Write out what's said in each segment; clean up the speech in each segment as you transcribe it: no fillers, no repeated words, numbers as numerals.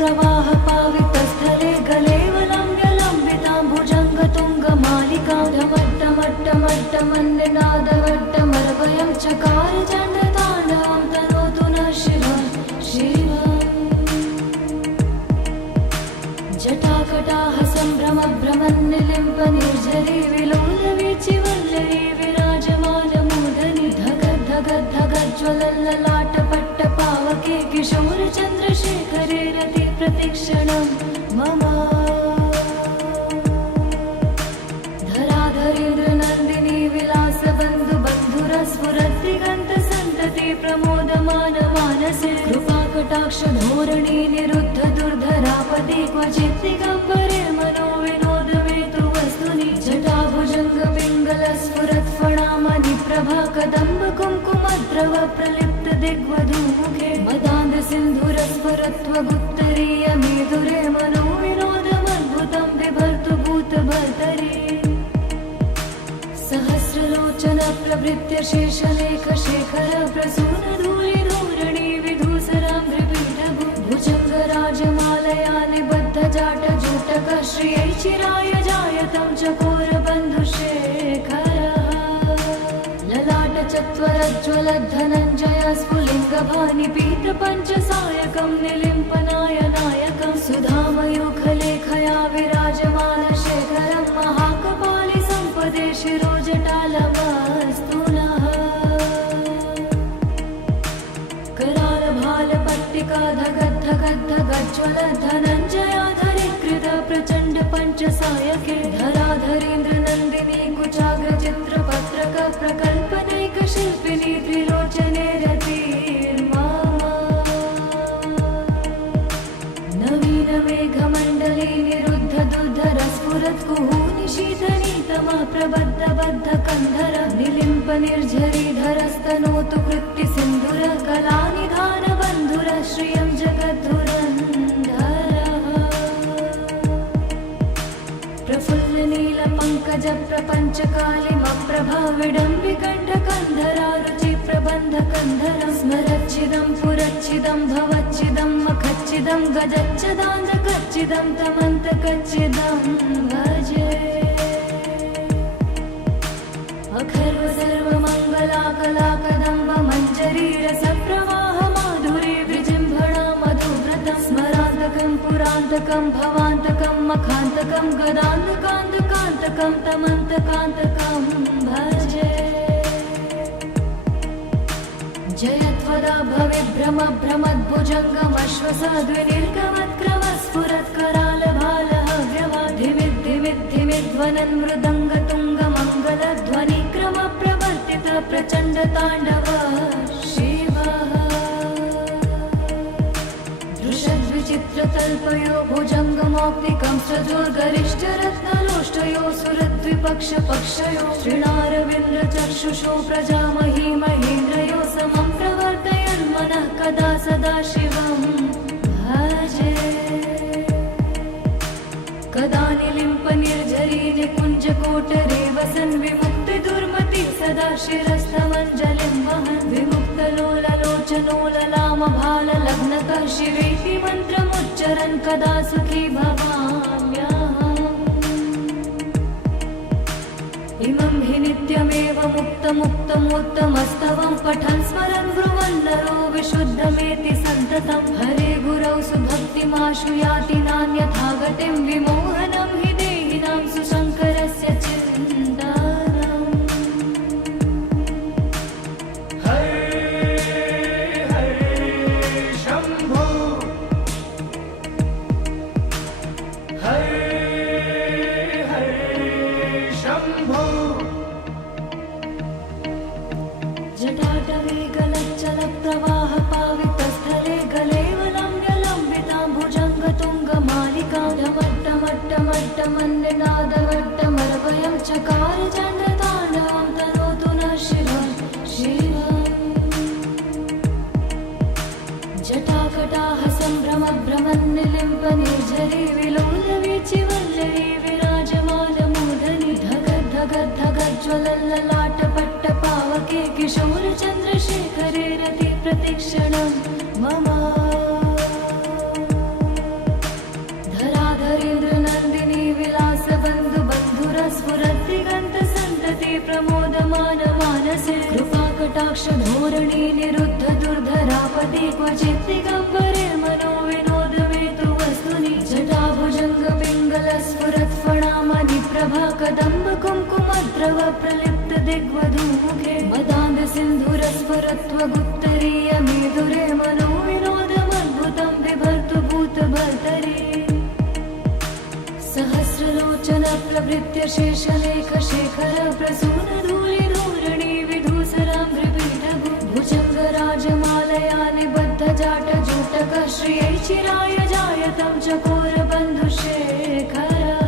प्रवाह पावितस्थले गलेवलम्ब्यलम्बितां भुजङ्गतुङ्गमालिकां ढमट्टमट्टमट्टमन्निनादवट्टमर्वयं चकार चण्डताण्डवं तनोतु नः शिवः शिवः। जटाकटाह सम्भ्रमभ्रमन्निलिम्पनिर्झरी विलोलवीचिवल्लरी विराजमानमूर्धनि धगद्धगद्धगज्ज्वलल्ललाटपट्टपावके किशोरचन्द्रशेखरे रति प्रतिक्षणं मम। धराधरेन्द्रनन्दिनी विलासबन्धुबन्धुरस्फुरद्दिगन्तसन्तति प्रमोदमानमानसे कृपाकटाक्षधोरणी निरुद्ध दुर्धरापति क्वचित् दिगम्बरे मनो विनोदमेतु वस्तुनि जटाभुजङ्गपिङ्गलस्फुरत्फणामणि प्रभा कदम्ब कुङ्कुमद्रव प्रलिप्त दिग्वधूमुखे मदान्धसिन्धुरस्फुरत्वगुत्तरीयमेधुरे मनो विनोदमद्भुतं बिभर्तु भूतभर्तरि। सहस्रलोचन प्रभृत्य शेषलेखशेखर प्रसूनधूलिधूरणि विधूसरां त्रिपीठभु भुजङ्गराजमालया निबद्धजाटजूटक श्रियै चिराय जायतं चकोरबन्धुशेखरः। ललाटचत्वरज्ज्वलद्धनञ्जय स्फुलिङ्गभानिपीतपञ्चसायकं निलिम्पनायनायकं सुधामयूखलेखया विराजमानशेखरं महाकपालि सम्पदे शिरोजटालमस्तु नः। करालभालपट्टिका धगद्धगद्धगज्ज्वलद्धनञ्जयाधरीकृत प्रचण्ड पञ्चसायके धराधरेन्द्रनन्दिनी कुचाग्रचित्रपत्रक प्रकल्पनैकशिल्पिनी त्रिलोचने रतिर्मा। नवीनमेघमण्डले निरुद्ध दुर्धरस्फुरत्कुहूनि शीतनीतमः प्रबद्धबद्धकन्धर निलिम्पनिर्झरीधरस्तनोतु कृत्तिसिन्धुर कलानिधानबन्धुर श्रियं जगद्धुरन्धरः। प्रफुल्लनीलपङ्कजप्रपञ्चकालिमप्रभा विडम्बिकण्ठकन्धरा रुचिप्रबन्धकन्धरं स्मरच्चिदं पुरच्चिदं भवच्चिदं मखच्चिदं गजच्चदान्धकच्चिदं तमन्तकच्चिदं भजे। अखर्व सर्वमङ्गलाकलाकदम्ब मञ्जरीरसप्रवाह माधुरी विजृम्भणा मधुव्रतं स्मरान्तकं पुरान्तकं भवान्तकं मखान्तकं गदान्तकान्तकान्तकं तमन्तकान्तकं भजे। जयत्वदा भविभ्रमभ्रमद्भुजङ्गमश्वसाद्विनिर्गमत्क्रमस्फुरत्करालभालहव्यवाधिमिद्धिमिद्धिमिध्वनन् मृदङ्गतुङ्गमङ्गलध्वनिक्रमप्रवर्तित प्रचण्डताण्डव शिवः। दृशद्विचित्रतल्पयो भुजङ्गमौक्तिकं सजोर्गरिष्ठरत्नलोष्टयो सुरद्विपक्षपक्षयो श्रीणारविन्द्रचक्षुषो प्रजामही महेन्द्रयो समं प्रवर्तयन्मनः कदा सदा शिवं भजे। कदा निलिम्पनिर्झरी निकुञ्जकोटरे वसन् विमुक्तिदुर्मति सदा शिरस्थमञ्जलिं वहन् विमुक्तलोललोचनोललामभाललग्नकः शिवेति मन्त्रमुच्चरन् कदा सुखी भवाम्यहम्। इमं हि नित्यमेव मुक्तमुक्तमोत्तमस्तवं पठन् स्मरन् ब्रुवन् नरो विशुद्धमेति सन्ततं हरे गुरौ सुभक्तिमाशु याति नान्यथा गतिं विमोहनं हि देहिनां सुशङ्करस्य चिन्तनम्। हरे हरे शम्भो हरे हरे शम्भो। जटाटवेगलच्चलप्रवाह पावितस्थले गलेवलम्ब्यलम्बितां भुजङ्गतुङ्गमालिकां ढमट्टमट्टमट्टमन्निनादवट्टमर्वयं चकार चण्डताण्डवं तनोतु नः शिवः शिवः। जटाकटाह सम्भ्रमभ्रमन्निलिम्पनिर्झरी विलोलवीचिवल्लरी विराजमानमूर्धनि धगद्धगद्धगज्ज्वलल्ललाटपट्टपावके किशोरचन्द्रशेखरे रति प्रतिक्षणं मम। कटाक्षधोरणी निरुद्ध दुर्धरापदे क्वचित् दिगम्बरे मनोविनोदमेतु वस्तुनि जटाभुजङ्ग पिङ्गलस्फुरत्फणामणि प्रभा कदम्ब कुङ्कुमद्रव प्रलिप्त दिग्वधूमुखे मदान्ध सिन्धुरस्फुरत्वगुप्तरीय मेधुरे मनोविनोदमद्भुतं बिभर्तु भूतभर्तरि सहस्रलोचन प्रभृत्य शेषलेख शेखर प्रसून धूलि धूरणि विधूसराङ्घ्रिपीठभु भुजङ्गराजमालया निबद्ध जाट जूटक श्रियै चिराय जायतं चकोर बन्धुशेखरः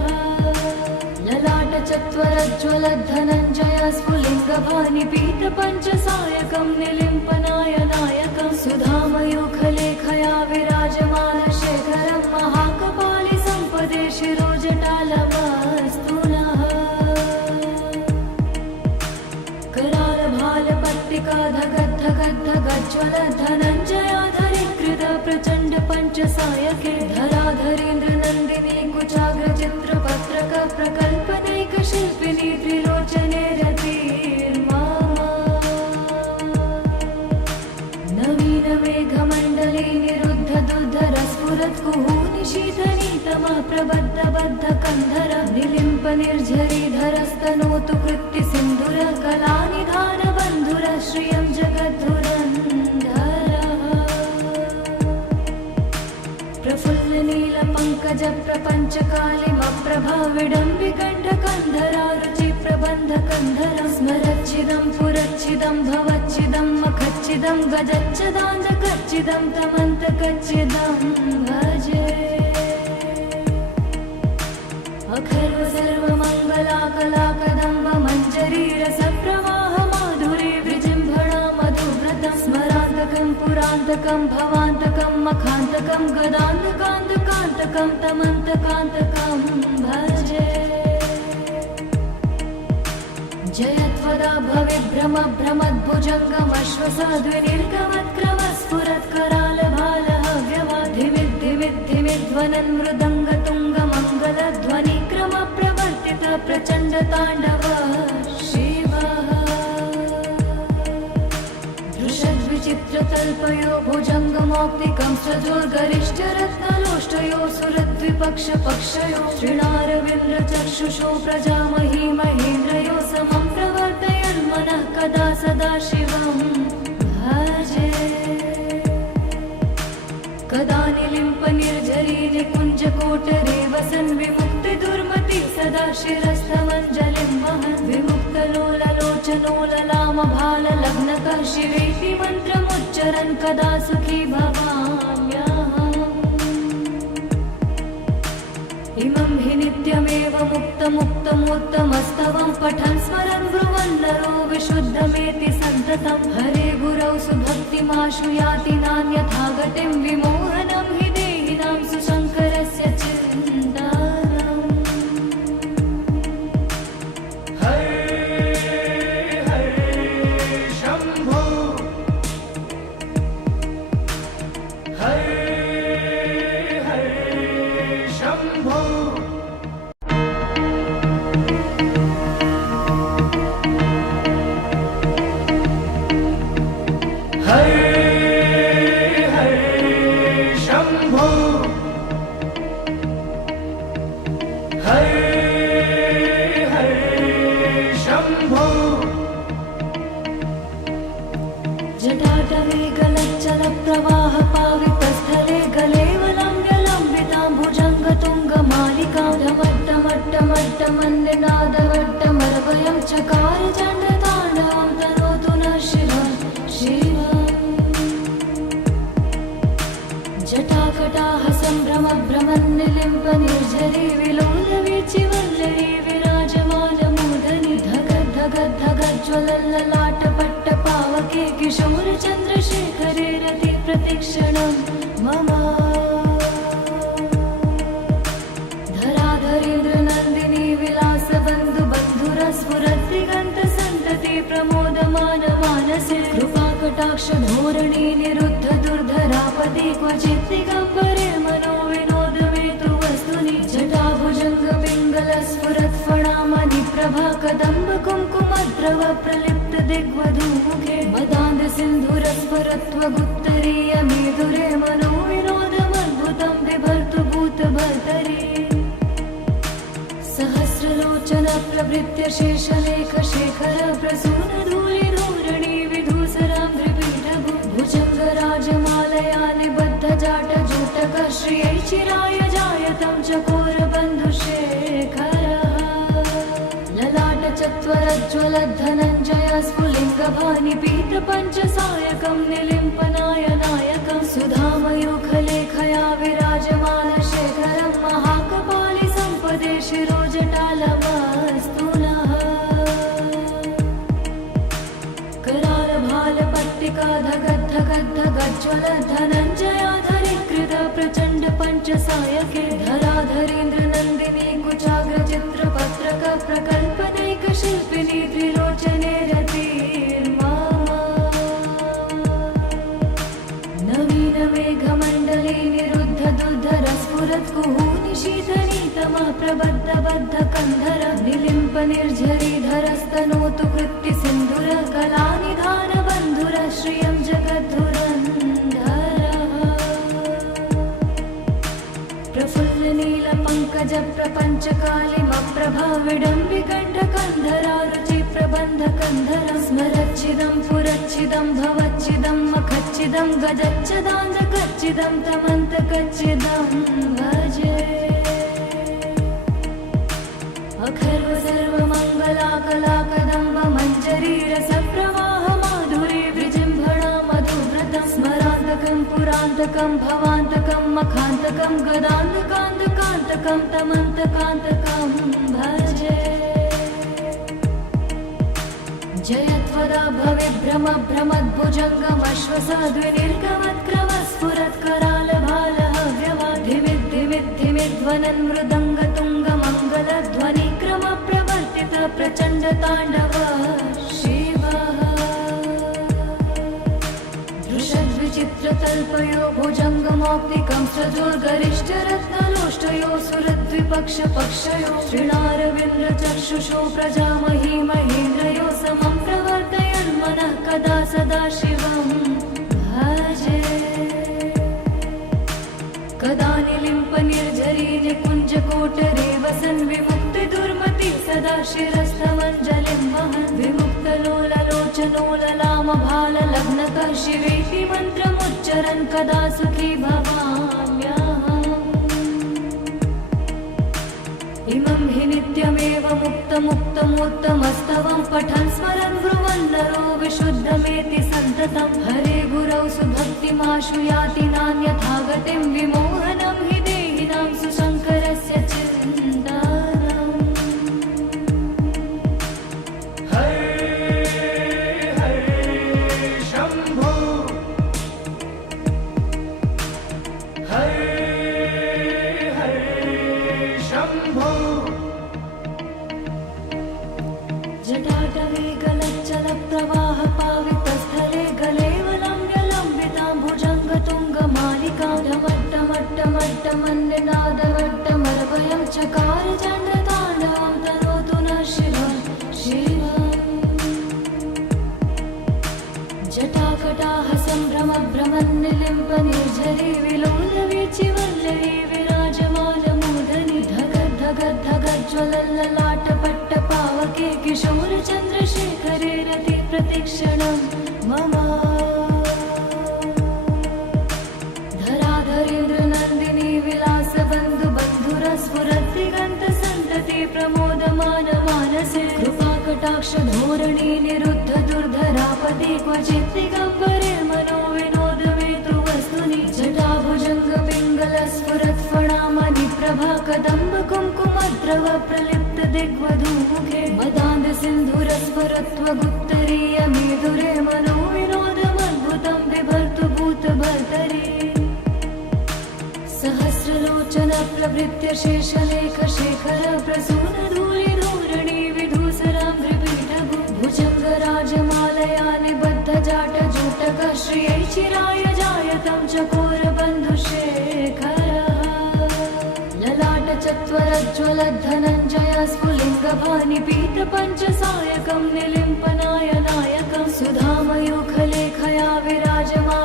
ललाट चत्वरज्ज्वल धनञ्जय स्फुलिङ्गभानि पीत पञ्चसायकं निलिम्पनाय नायकं सुधामयूखलेखया विराजमान शेखरं महाकपालि सम्पदे शिरोजटालमस्तु नः करालभालपट्टिका धगद्धगद्धगज्ज्वल धनञ्जयाधरीकृत प्रचण्ड पञ्चसायके धराधरेन्द्र नन्दिनी कुचाग्र चित्रपत्रक प्रकल्पनैक शिल्पिनी त्रिलोचने रतिर्मा नवीन मेघमण्डले निरुद्ध दुर्धर स्फुरत् कुहूनि शीतनीतमा प्रबद्ध बद्ध कन्धर निलिम्प निर्झरीधरस्तनोतु कृत्ति सिन्धुर कलानिधान बन्धुर श्रियं जगद्धुरन्धरः प्रफुल्ल नील पङ्कज प्रपञ्च कालिमप्रभा विडम्बिकण्ठ कन्धरा रुचि प्रबन्ध कन्धर स्मरच्छिदं पुरच्छिदं भवच्छिदं मखच्छिदं गजच्छदान्धकच्छिदं तमन्तकच्छिदं भजे अखर्व सर्वमङ्गला कला कदम्ब मञ्जरी रसप्रवाह माधुरी विजृम्भणा मधुव्रतं स्मरान्तकं पुरान्तकं भवान्तकं मखान्तकं गदान्तकान्तकान्तकं तमन्तकान्तकं भजे जयत्वदा भविभ्रम भ्रमद्भुजङ्गमश्वसाद्विनिर्गमत्क्रमस्फुरत्करालभालहव्यवाधिमिद्धिमिद्धिमिध्वनन् मृदङ्गतुङ्गमङ्गलध्वनिक्रम प्रवर्तित प्रचण्ड ताण्डव शिवः दृशद्विचित्रतल्पयो भुजङ्गमौक्तिकं सजोर्गरिष्ठरत्नलोष्टयो सुरद्विपक्षपक्षयो श्रीणारविन्द्रचक्षुषो प्रजामही महेन्द्रयो समं प्रवर्तयन्मनः कदा सदा शिवं भजे कदा निलिम्प निर्झरी निकुञ्जकोटरे वसन् विमुक्ति दुर्मति सदा शिरस्थमञ्जलिं वहन् विमुक्तलोललोचनोललामभाललग्नकः शिवेति मन्त्रमुच्चरन् कदा सुखी भवाम्यहम् इमं हि नित्यमेव मुक्तमुक्तमोत्तमस्तवं पठन् स्मरन् ब्रुवन् नरो विशुद्धमेति सन्ततं हरे गुरौ सुभक्तिमाशु याति नान्यथा गतिं विमोहनं हि देहिनां सुशङ्करस्य चिन्तनम् हरे हरे शम्भो हरे हरे शम्भो हरे हरे शम्भो हरे हरे शम्भो जटाटवे गलच्चल प्रवाह पावितस्थले गलेवलम्ब्यलम्बितां भुजङ्गतुङ्गमालिकां ढमट्टमट्टमट्टमन्निनादवट्टमरवयं चकार चण्डताण्डवं तनोतु नः शिवं शिवम् जटाकटाह सम्भ्रम भ्रमन्निलिम्प निर्झरी विलोलवीचिवल्लरी विराजमानमूर्धनि धगद्धगद्धगज्ज्वलल्ललाटपट्ट पावके किशोर चन्द्रशेखरे रति प्रतिक्षणं मम धराधरेन्द्र नन्दिनी विलासबन्धु बन्धुरस्फुरद्दिगन्त सन्तति प्रमोदमान मानसे कृपाकटाक्ष धोरणी निरुद्ध दुर्धरापदे क्वचित् दिगम्बरे मनोविनोदमेतु वस्तुनि जटाभुजङ्ग पिङ्गलस्फुरत्फणामणि प्रभा कदम्ब कुङ्कुमद्रव प्रलिप्त दिग्वधूमुखे मदा सरस्वरत्वगुत्तरीयमेधुरे मनोविनोदमद्भुतं बिभर्तु भूतभर्तरि सहस्रलोचन प्रभृत्य शेषलेख शेखर प्रसूनधूलिधूरणि विधूसराम्भ्रिपीठभु भुजङ्गराजमालया निबद्धजाट जूटक श्रियै चिराय जायतं चकोरबन्धुशेखरः ललाट चत्वरज्ज्वलद्धनञ्जय स्फुलिङ्गभानि पीतपञ्चसायकं निलिम्पनायनायकं सुधामयूखलेखया विराजमानशेखरं महाकपालि सम्पदे शिरोजटालमस्तु नः करालभालपट्टिका धगद्धगद्धगज्ज्वल धनञ्जयाधरीकृत प्रचण्ड पञ्चसायके धराधरेन्द्र नन्दिनी कुचाग्रचित्रपत्रक प्रकल्पनैक शिल्पिनी त्रिलोचने रतिर्मा नवीन मेघमण्डले निरुद्ध दुर्धर स्फुरत् कुहूनिशीतनीतमा प्रबद्ध बद्ध कन्धर निलिम्प निर्झरीधरस्तनोतु कृत्ति सिन्धुर कलानिधान बन्धुर श्रियं जगद्धुरन्धरः प्रफुल्ल नील पङ्कज प्रपञ्च कालिमप्रभा विडम्बिकण्ठ कन्धरा रुचि प्रबन्ध कन्धर स्मरच्छिदं पुरच्छिदं भवच्छिदं मखच्छिदं गजच्छदान्धकच्छिदं तमन्तकच्छिदं भजे अखर्व सर्वमङ्गलाकलाकदम्ब मञ्जरी रसप्रवाह माधुरी विजृम्भणा मधुव्रतं स्मरान्तकं पुरान्तकं भवान्तकं मखान्तकं गदान्तकान्तकान्तकं तमन्तकान्तकं भजे जयत्वदा भविभ्रम भ्रमद्भुजङ्गमश्वसाद्विनिर्गमत्क्रमस्फुरत्करालभालहव्यवाधिमिद्धिमिद्धिमिध्वनन् मृदङ्गतुङ्गमङ्गलध्वनिक्रम प्रवर्तित प्रचण्ड ताण्डव शिवः दृशद्विचित्रतल्पयो भुजङ्गमौक्तिकं सजोर्गरिष्ठरत्नलोष्टयो सुरद्विपक्षपक्षयो श्रीणारविन्द्रचक्षुषो प्रजामही महेन्द्रयो समं प्रवर्तयन्मनः कदा सदा शिवं भजे कदा निलिम्प निर्झरी निकुञ्जकोटरे वसन् विमुक्तिदुर्मति सदा शिरस्थमञ्जलिं वहन् विमुक्तलोललोचनोललामभाललग्नतः शिवेति मन्त्रमुच्चरन् कदा सुखी भवाम्यहम् इमं हि नित्यमेव मुक्तमुक्तमोत्तमस्तवं पठन् स्मरन् ब्रुवन् नरो विशुद्धमेति सन्ततं हरे गुरौ सुभक्तिमाशु याति नान्यथा गतिं विमोहनं हि देहिनां सुशङ्करस्य चिन्तनम् हरे हरे शम्भो हरे हरे शम्भो जटाटवे गलच्चल प्रवाह पावितस्थले गलेवलम्ब्यलम्बितां भुजङ्गतुङ्गमालिकां ढमट्टमट्टमट्टमन्निनादवट्टमर्वयं चकार चण्डताण्डवं तनोतु नः शिवं शिवम् जटाकटाह सम्भ्रमभ्रमन्निलिम्प निर्झरी विलोलवीचिवल्लरी विराजमानमूर्धनि धगद्धगद्धगज्ज्वलल्ललाटपट्टपावके किशोरचन्द्रशेखरे रति प्रतिक्षणं मम धराधरेन्द्र नन्दिनी विलासबन्धु बन्धुरस्फुरद्दिगन्तसन्तति प्रमोदमान मानसे कृपाकटाक्ष धोरणी निरुद्ध दुर्धरापति क्वचित् दिगम्बरे मनो विनोदमेतु वस्तुनि जटाभुजङ्ग पिङ्गल स्फुरत्फणामणि प्रभा कदम्ब कुङ्कुमद्रव प्रलिप्त दिग्वधूमुखे मदान्ध सिन्धुरस्फुरत्वगुत्तरीयमेधुरे मनो विनोदमद्भुतं बिभर्तु भूतभर्तरि सहस्रलोचन प्रभृत्य शेषलेख शेखर प्रसूनधूलिधूरणि विधूसराम्भ्रिपीठभु भुजङ्गराजमालया निबद्धजाट जूटक श्रियै चिराय जायतं चकोरबन्धुशेखरः ललाट चत्वरज्ज्वलद्धनञ्जय स्फुलिङ्गभानि पीतपञ्चसायकं निलिम्पनायनायकं सुधामयूखलेखया विराजमानशेखरं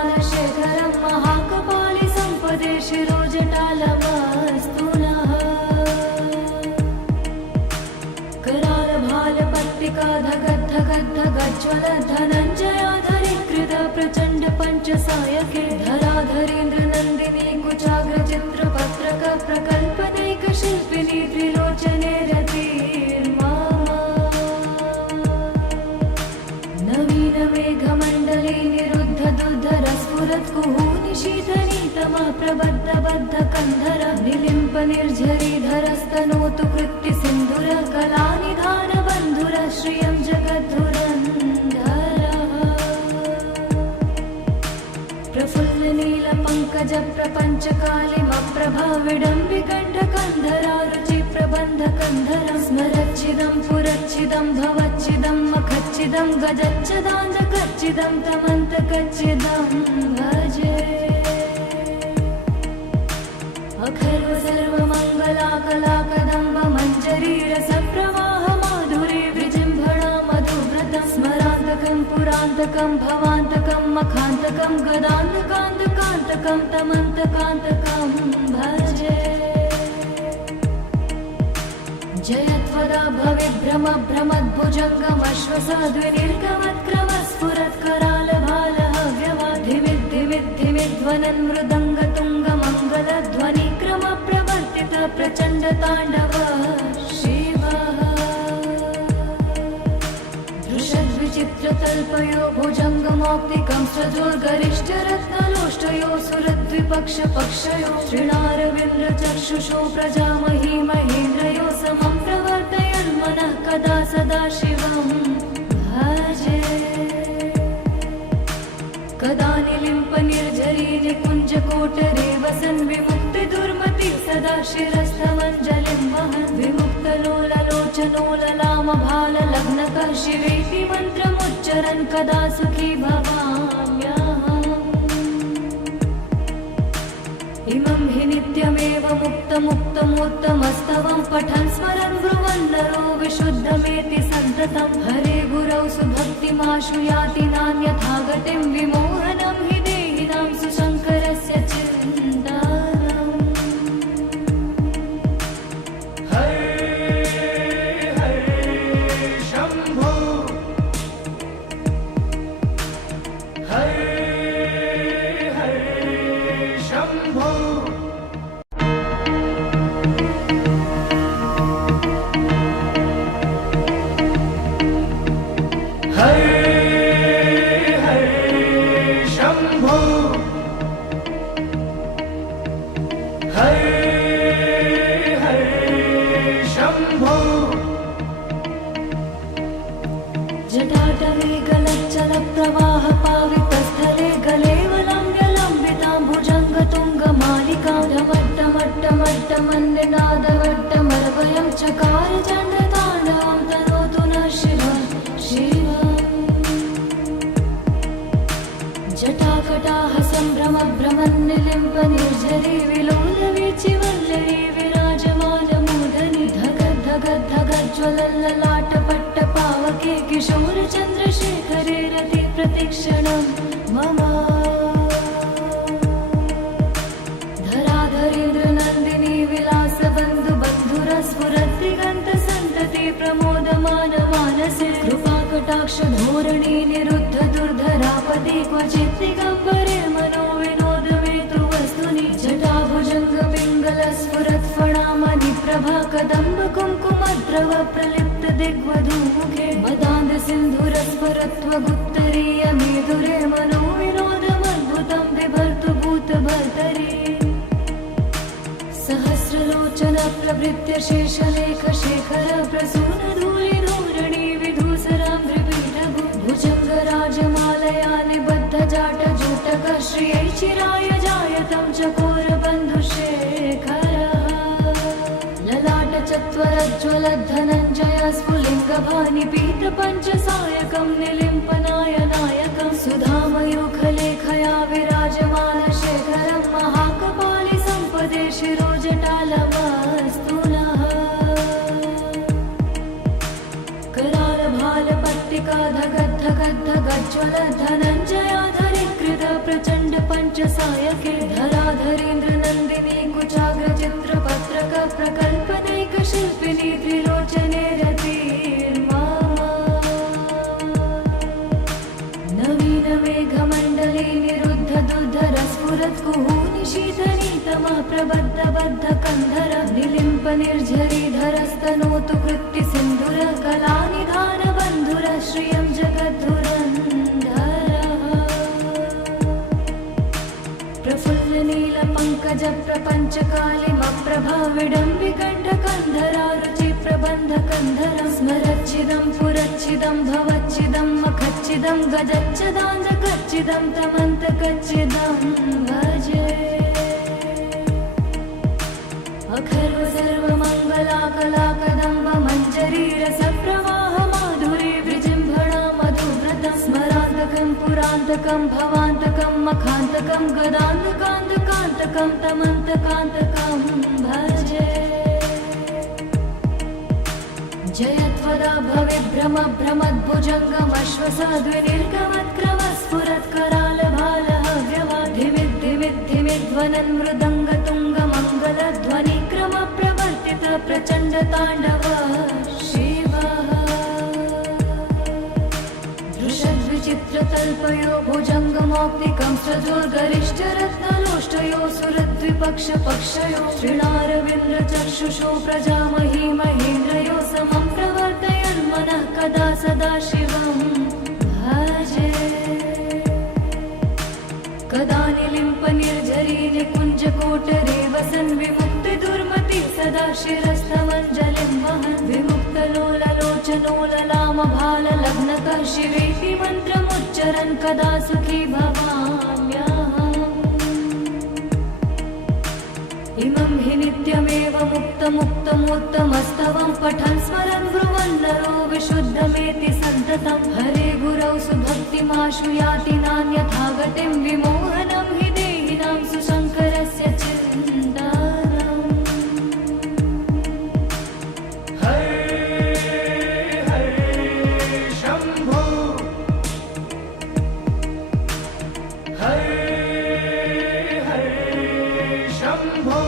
गज्ज्वल धनञ्जयाधरीकृत प्रचण्ड पञ्चसायके धराधरेन्द्र नन्दिनी कुचाग्र चित्रपत्रक प्रकल्पनैक शिल्पिनी त्रिलोचने रतिर्मा नवीन मेघमण्डले निरुद्ध दुर्धर स्फुरत् कुहूनि शीतनीतमा प्रबद्ध बद्ध कन्धर निलिम्प निर्झरीधरस्तनोतु कृत्ति सिन्धुर कलानिधान बन्धुर श्रियं जगद्धुरन्धर प्रफुल्ल नील पङ्कज प्रपञ्च कालिमप्रभा विडम्बिकण्ठकन्धरा रुचि प्रबन्ध कन्धर स्मरच्चिदं पुरच्चिदं भवच्चिदं मखच्चिदं गजच्चदान्धकच्चिदं तमन्तकच्चिदं भजे अखर्व सर्वमङ्गला कलाकदम्ब मञ्जरी रसप्रवाह माधुरी विजृम्भणा मधुव्रतं स्मरान्तकं पुरान्तकं भवान्तकं मखान्तकं गदान्तकान्तकान्तकं तमन्तकान्तकं भजे जयत्वदा भविभ्रम भ्रमद्भुजङ्गमश्वसाद्विनिर्गमत्क्रम स्फुरत्करालभालहव्यवाधिमिद्धिमिद्धिमिध्वनन् मृदङ्गतुङ्गमङ्गलध्वनिक्रम प्रवर्तित प्रचण्ड ताण्डव शिवः दृशद्विचित्रतल्पयो भुजङ्गमौक्तिकं सजोर्गरिष्ठरत्नलोष्टयो सुरद्विपक्षपक्षयो श्रीणारविन्द्रचक्षुषो प्रजामही महेन्द्रयो समं प्रवर्तयन्मनः कदा सदा शिवं भजे कदा निलिम्प निर्झरी निकुञ्जकोटरे वसन् विमुक्ति दुर्मति सदा शिरस्थमञ्जलिं वहन् विमुक्तलोललोचनोललाम भाललग्नकः शिवेति मन्त्रमुच्चरन् कदा सुखी भवाम्यहम् इमं हि नित्यमेव मुक्तमुत्तमोत्तमस्तवं पठन् स्मरन् ब्रुवन् नरो विशुद्धमेति सन्ततं हरे गुरौ सुभक्तिमाशु याति नान्यथा गतिं विमोहनं हि देहिनां सुशङ्करस्य चिन्तनम् हरे हरे शम्भो हरे हरे शम्भो हरे हरे शम्भो हरे हरे शम्भो जटाटवे गलच्चल प्रवाह पावितस्थले गलेवलम्ब्यलम्बितां भुजङ्गतुङ्गमालिकां ढमट्टमट्टमट्टमन्निनादवट्टमर्वयं चकार चण्डताण्डवं तनोतु नः शिवः जटाकटाह सम्भ्रम भ्रमन्निलिम्प निर्झरी विलोलवीचि वल्लरी विराजमानमूर्धनि धगद् धगद् धगज्ज्वलल्ललाटपट्ट पावके किशोर चन्द्रशेखरे रति प्रतिक्षणं मम धराधरेन्द्र नन्दिनी विलास बन्धु बन्धुर स्फुरद्दिगन्त सन्तति प्रमोदमान मानसे कृपाकटाक्ष धोरणी निरुद्ध दुर्धरापति क्वचित् दिगम्बरे मनो विनोदमेतु वस्तुनि जटाभुजङ्ग पिङ्गल स्फुरत् फणामणि प्रभा कदम्ब कुङ्कुमद्रव प्रलिप्त दिग्वधूमुखे मदान्ध सिन्धुर स्फुरत्वगुत्तरीय मेधुरे मनो विनोदमद्भुतं बिभर्तु भूतभर्तरि सहस्रलोचन प्रभृत्य शेषलेख शेखर प्रसून धूलिधूरणि विधूसरां त्रिपीठभु भुजङ्गराजमालया निबद्ध जाट जूटक श्रियै चिराय जायतं चकोर बन्धुशेखरः ललाट चत्वरज्ज्वल धनञ्जय स्फुलिङ्गभानि पीत पञ्चसायकं निलिम्पनायनायकं सुधामयूखलेखया विराजमान शेखरं महाकपालि सम्पदे शिरोजटालमस्तु नः करालभालपट्टिका धगद् धगद् धगज्ज्वल धनञ्जयाधरीकृत प्रचण्ड पञ्चसायके धराधरेन्द्र नन्दिनी कुचाग्र चित्रपत्रक प्रकल्पनैक शिल्पिनी त्रिलोचने रतिर्मा प्रबद्धबद्धकन्धर निलिम्प निर्झरीधरस्तनोतु कृत्ति सिन्धुर कलानिधान बन्धुर श्रियं जगद्धुरन्धरः प्रफुल्ल नीलपङ्कज प्रपञ्चकालिमप्रभा विडम्बिकण्ठकन्धरा रुचि प्रबन्धकन्धर स्मरच्चिदं पुरच्चिदं भवच्चिदं मखच्चिदं गजच्चिदाञ्जकच्चिदं तमन्तकच्चिदं भजे अखर्व सर्वमङ्गलाकलाकदम्ब मञ्जरीरसप्रवाह माधुरी विजृम्भणा मधुव्रतं स्मरान्तकं पुरान्तकं भवान्तकं मखान्तकं गदान्तकान्तकान्तकं तमन्तकान्तकं भजे जयत्वदा भविभ्रम भ्रमद्भुजङ्गमश्वसद्विनिर्गमत्क्रम स्फुरत्करालभालहव्यवाधिमिद्धिमिद्धिमिध्वनन् मृदङ्गतुङ्गमङ्गलध्वनिक्रम प्रवर्तित प्रचण्डताण्डव शिवः दृशद्विचित्रतल्पयो भुजङ्गमौक्तिकं सजोर्गरिष्ठरत्नलोष्टयो सुरद्विपक्षपक्षयो श्रीणारविन्द्रचक्षुषो प्रजामही महेन्द्रयो समं प्रवर्तयन् मनः कदा सदा शिवं भजे कदा निलिम्प निर्झरी निकुञ्जकोटरे वसन् विमुक्तिदुर्मति सदा शिरस्थमञ्जलिं वहन् विमुक्तलोललोचनोललामभाललग्नकः शिवेति मन्त्रमुच्चरन् कदा सुखी भवाम्यहम् इमं हि नित्यमेव मुक्तमुत्तमोत्तमस्तवं पठन् स्मरन् ब्रुवन् नरो विशुद्धमेति सन्ततं हरे गुरौ सुभक्तिमाशु याति नान्यथा गतिं विमोहनं हि देहिनां सुशङ्करस्य चिन्तनम् हरे हरे शम्भो हरे हरे शम्भो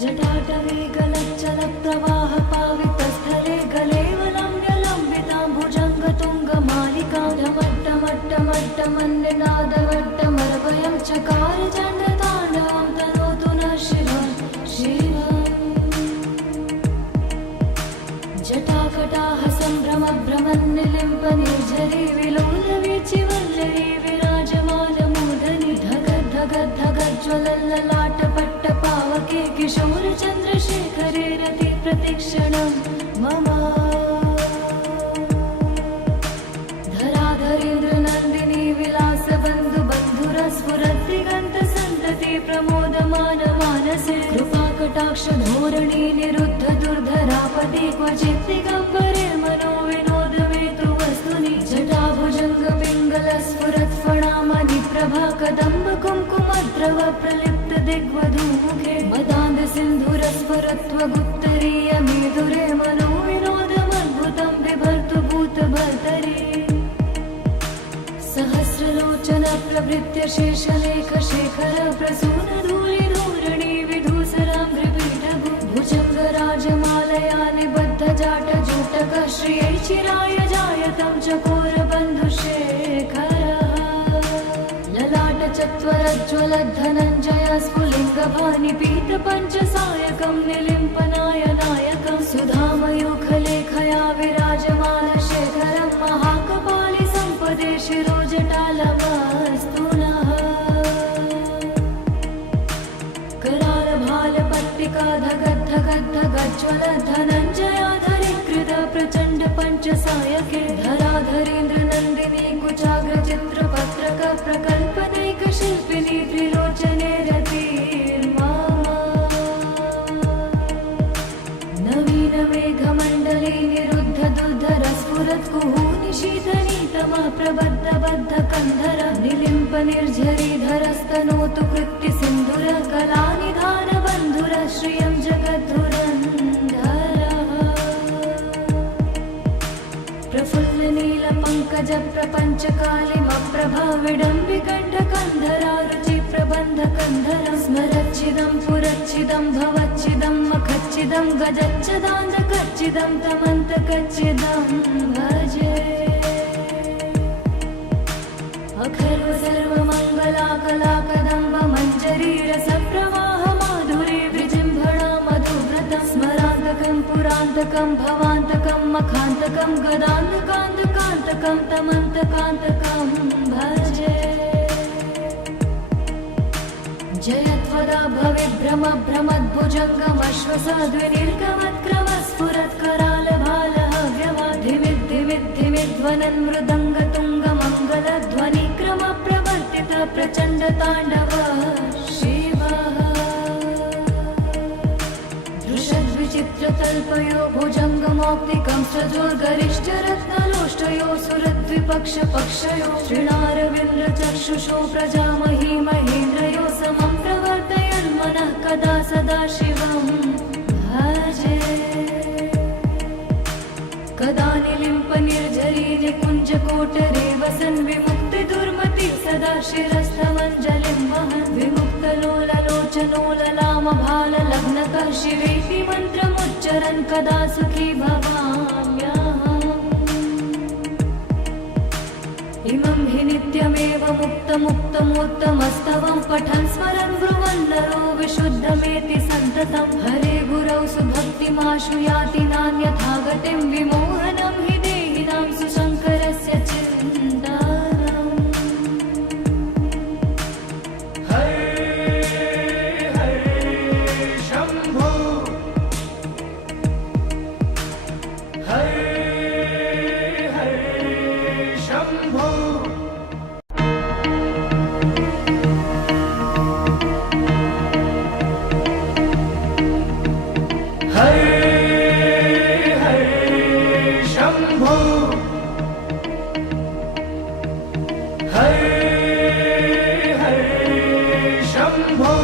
जटाटवे गलच्चलप्रवाह पावितस्थले गलेवलम्ब्यलम्बितां भुजङ्गतुङ्गमालिकां ढमट्टमट्टमट्टमन्निनादवट्टमर्वयं चकार चण्डताण्डवं तनोतु नः शिवं शिवम् जटाकटाः सम्भ्रमभ्रमन्निलिम्प निर्झरी विलोलवीचिवल्लरी विराजमानमूर्धनि धगद्धगद्धगज्ज्वलल्ललाटपट्टपावके किशोरचन्द्रशेखरे रति प्रतिक्षणं मम धराधरेन्द्रनन्दिनी विलासबन्धु बन्धुरस्फुरद्दिगन्तसन्तति प्रमोदमान मानसे कृपाकटाक्षधोरणी निरुद्ध दुर्धरापदि क्वचित् दिगम्बरे मनो विनोदमेतु वस्तुनि जटाभुजङ्गपिङ्गलस्फुरत्फणामणि प्रभा कदम्ब कुङ्कुमद्रव प्रलिप्त दिग्वधूमुखे मदान्ध सिन्धुरस्फुरत्वगुप्तरीय मेधुरे मनो विनोदमद्भुतं बिभर्तु भूतभर्तरि सहस्रलोचन प्रभृत्य शेषलेख शेखर प्रसून धूलिधूरणि विधूसराङ्घ्रिपीठभु भुजङ्गराजमालया निबद्ध जाटजूटक श्रियै चिराय जायतं चकोरबन्धुशेखरः ललाटचत्वरज्ज्वलद्धनञ्जय स्फुलिङ्गभानिपीतपञ्चसायकं निलिम्पनायनायकं सुधामयूखलेखया विराजमानशेखरं महाकपालि सम्पदे शिरोजटालमस्तु नः करालभालपट्टिका धगद्धगद्धगज्ज्वलधनञ्जयाधरीकृत प्रचण्ड पञ्चसायके धराधरेन्द्रनन्दिनी कुचाग्रचित्रपत्रक प्रकल्पनैकशिल्पिनी त्रिलोचने रतिर्मा नवीनमेघमण्डले निरुद्ध दुर्धरस्फुरत्कुहूनिशीतनीतमः प्रबद्धबद्धकन्धर निलिम्प निर्झरीधरस्तनोतु कृत्ति सिन्धुर कलानिधान बन्धुर श्रियं जगद्धुरन्धरः प्रफुल्ल नीलपङ्कज प्रपञ्चकालिमप्रभा विडम्बिकण्ठकन्धरा रुचि प्रबन्धकन्धर स्मरच्चिदं पुरच्चिदं भवच्चिदं मखच्चिदं गजच्चिदान्तकच्चिदं तमन्तकच्चिदं भजे अखर्व सर्वमङ्गलाकलाकदम्ब मञ्जरी रसप्रवाह माधुरी विजृम्भणा मधुव्रतं स्मरान्तकं पुरान्तकं भवान्तकं मखान्तकं गदान्तकान्तकान्तकं तमन्तकान्तकं भजे जयत्वदा भविभ्रमभ्रमद्भुजङ्गमश्वसाद्विनीर्गमत्क्रमस्फुरत्करालभालहव्यवाधिमिद्धिमिद्धिमिध्वनन् मृदङ्गतुङ्गमङ्गलध्वनिक्रमप्रवर्तित प्रचण्डताण्डव शिवः दृशद्विचित्रतल्पयो भुजङ्गमौक्तिकं सजोर्गरिष्ठरत्नलोष्टयो सुरद्विपक्षपक्षयो श्रीणारविन्द्रचक्षुषो प्रजामही महेन्द्रयो समं प्रवर्तयन्मनः कदा सदा शिवं भजे कदा निलिम्पनिर्झरी निकुञ्जकोटरे वसन् विमुक्तिदुर्मति सदा शिरस्थमञ्जलिं वहन् विमुक्तलोललोचनो ललामभाललग्नकः शिवेति मन्त्रमुच्चरन् कदा सुखी भवाम्यहम् इमं हि नित्यमेव मुक्तमुक्तमोत्तमस्तवं पठन् स्मरन् ब्रुवन् नरो विशुद्धमेति सन्ततं हरे गुरौ सुभक्तिमाशु याति नान्यथा गतिं विमोहनं हि देहिनां सुशङ्करस्य चिन्तनम् हरे हरे शम्भो हरे हरे शम्भो हरे हरे शम्भो हरे हरे शम्भो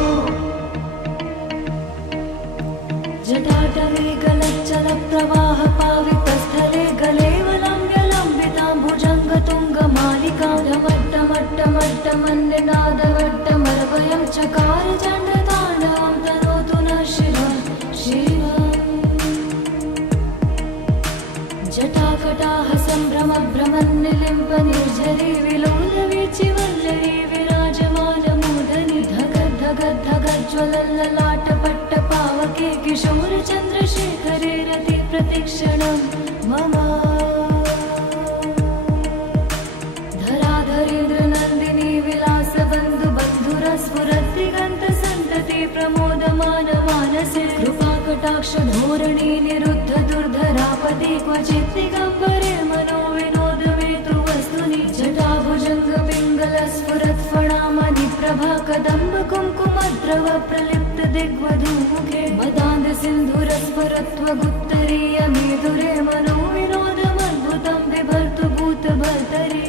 जटाटवे गलच्चलप्रवाह पावितस्थले गलेवलम्ब्यलम्बितां भुजङ्गतुङ्गमालिकां ढमट्टमट्टमट्टमन्निनादवट्टमर्वयं चकार चण्डताण्डवं तनोतु नः शिवं शिवम् जटाकटाः सम्भ्रमभ्रमन्निलिम्पनिर्झरी विलोलवीचिवल्लरी विराजमानमूर्धनि धगद्धगद्धगज्ज्वलल्ललाटपट्टपावके किशोरचन्द्रशेखरे रति प्रतिक्षणं मम धराधरेन्द्रनन्दिनी विलासबन्धुबन्धुरस्फुरद्दिगन्तसन्तति प्रमोदमानमानसे कृपाकटाक्षधोरणी निरुद्ध दुर्धरापदे क्वचित् दिगम्बरे मनो विनोदमेतु वस्तुनि जटाभुजङ्गपिङ्गलस्फुरत्फणामणिप्रभा कदम्ब कुङ्कुमद्रव प्रलिप्त दिग्वधूमुखे मदान्दसिन्धुरस्फुरत्वगुत्तरीय मेधुरे मनो विनोदमद्भुतं बिभर्तु भूतभर्तरि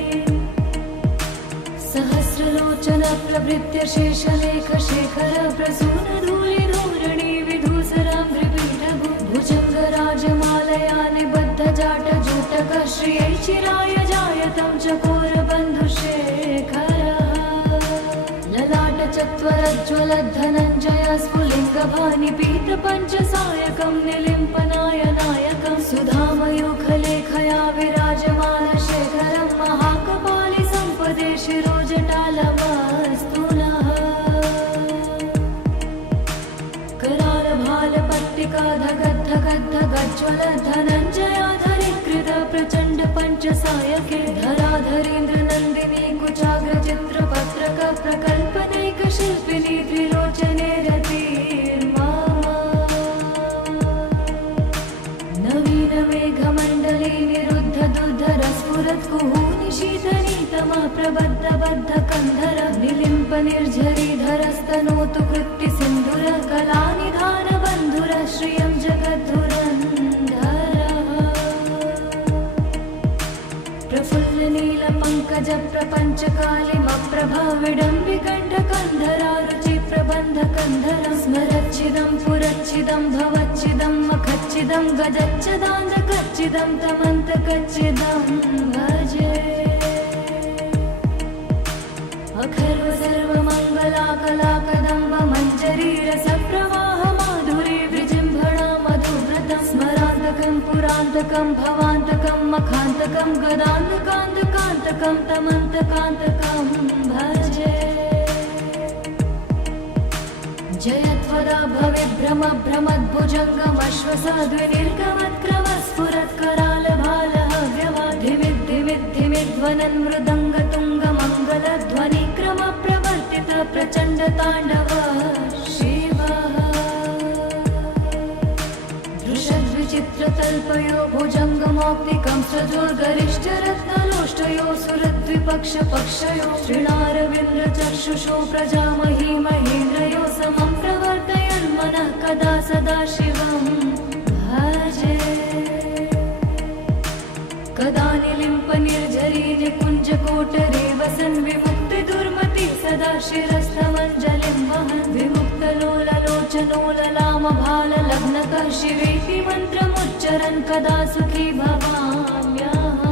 सहस्रलोचन प्रभृत्य शेषलेख शेखर प्रसून धूलिधूरणि विधूसराङ्घ्रिपीठभु भुजङ्गराजमालया निबद्ध जाटजूटक श्रियै चिराय जायतं चकोरबन्धुशेखरः ललाटचत्वरज्ज्वलद्धनञ्जय स्फुलिङ्गभानिपीतपञ्चसायकं निलिम्पनाय नायकं सुधामयूखलेखया विराजमानशेखरं महाकपालि सम्पदे शिरोजटालमस्तु नः करालभालपट्टिका धगद्धगद्धगज्ज्वलद्धनञ्जयाधरीकृत प्रचण्ड पञ्चसायके धराधरेन्द्रनन्दिनी कुचाग्रचित्रपत्रक प्रकल्पनैकशिल्पिनी त्रिलोचने रतिर्मा नवीनमेघमण्डले निरुद्ध दुर्धरस्फुरत्कुहूनि शीतनीतमा प्रबद्धबद्धकन्धर निलिम्पनिर्झरीधरस्तनोतु कृत्तिसिन्धुर कलानिधानबन्धुर श्रियं जगद्धुरन्धरः प्रफुल्लनीलपङ्कजप्रपञ्चकालिमप्रभाविडम्बिकण्ठकन्धरा रुचिप्रबन्धकन्धरं स्मरच्चिदं पुरच्चिदं भवच्चिदं मखच्चिदं गजच्चदान्तकच्चिदं तमन्तकच्चिदं भजे अखर्व सर्वमङ्गलाकलाकदम्ब मञ्जरी रसप्रवाह माधुरी विजृम्भणा मधुव्रतं स्मरान्तकं पुरान्तकं भवान्तकं मखान्तकं गदान्तकान्तकान्तकं तमन्तकान्तकं भजे जयत्वदा भवेद्भ्रमभ्रमद्भुजङ्गमश्वसाद्विनिर्गमत्क्रमस्फुरत्करालभालहव्यवा धिमिद्धिमिद्धिमिध्वनन्मृदङ्गतुङ्गमङ्गलध्वनिक्रमप्रवर्तित प्रचण्डताण्डव शिवः दृशद्विचित्रतल्पयो भुजङ्गमौक्तिकं सजोर्गरिष्ठरत्नलोष्टयो सुरद्विपक्षपक्षयो श्रीणारविन्द्रचक्षुषो प्रजामही महेन्द्रयो समं प्रवर्तयन्मनः कदा सदा शिवं भजे कदा निलिम्पनिर्झरी निकुञ्जकोटरे वसन् विमुक्तिदुर्मति सदा शिरस्थमञ्जलिं वहन् विमुक्तलोललोचनो ललामभाललग्नतः शिवेति मन्त्रमुच्चरन् कदा सुखी भवाम्यहम्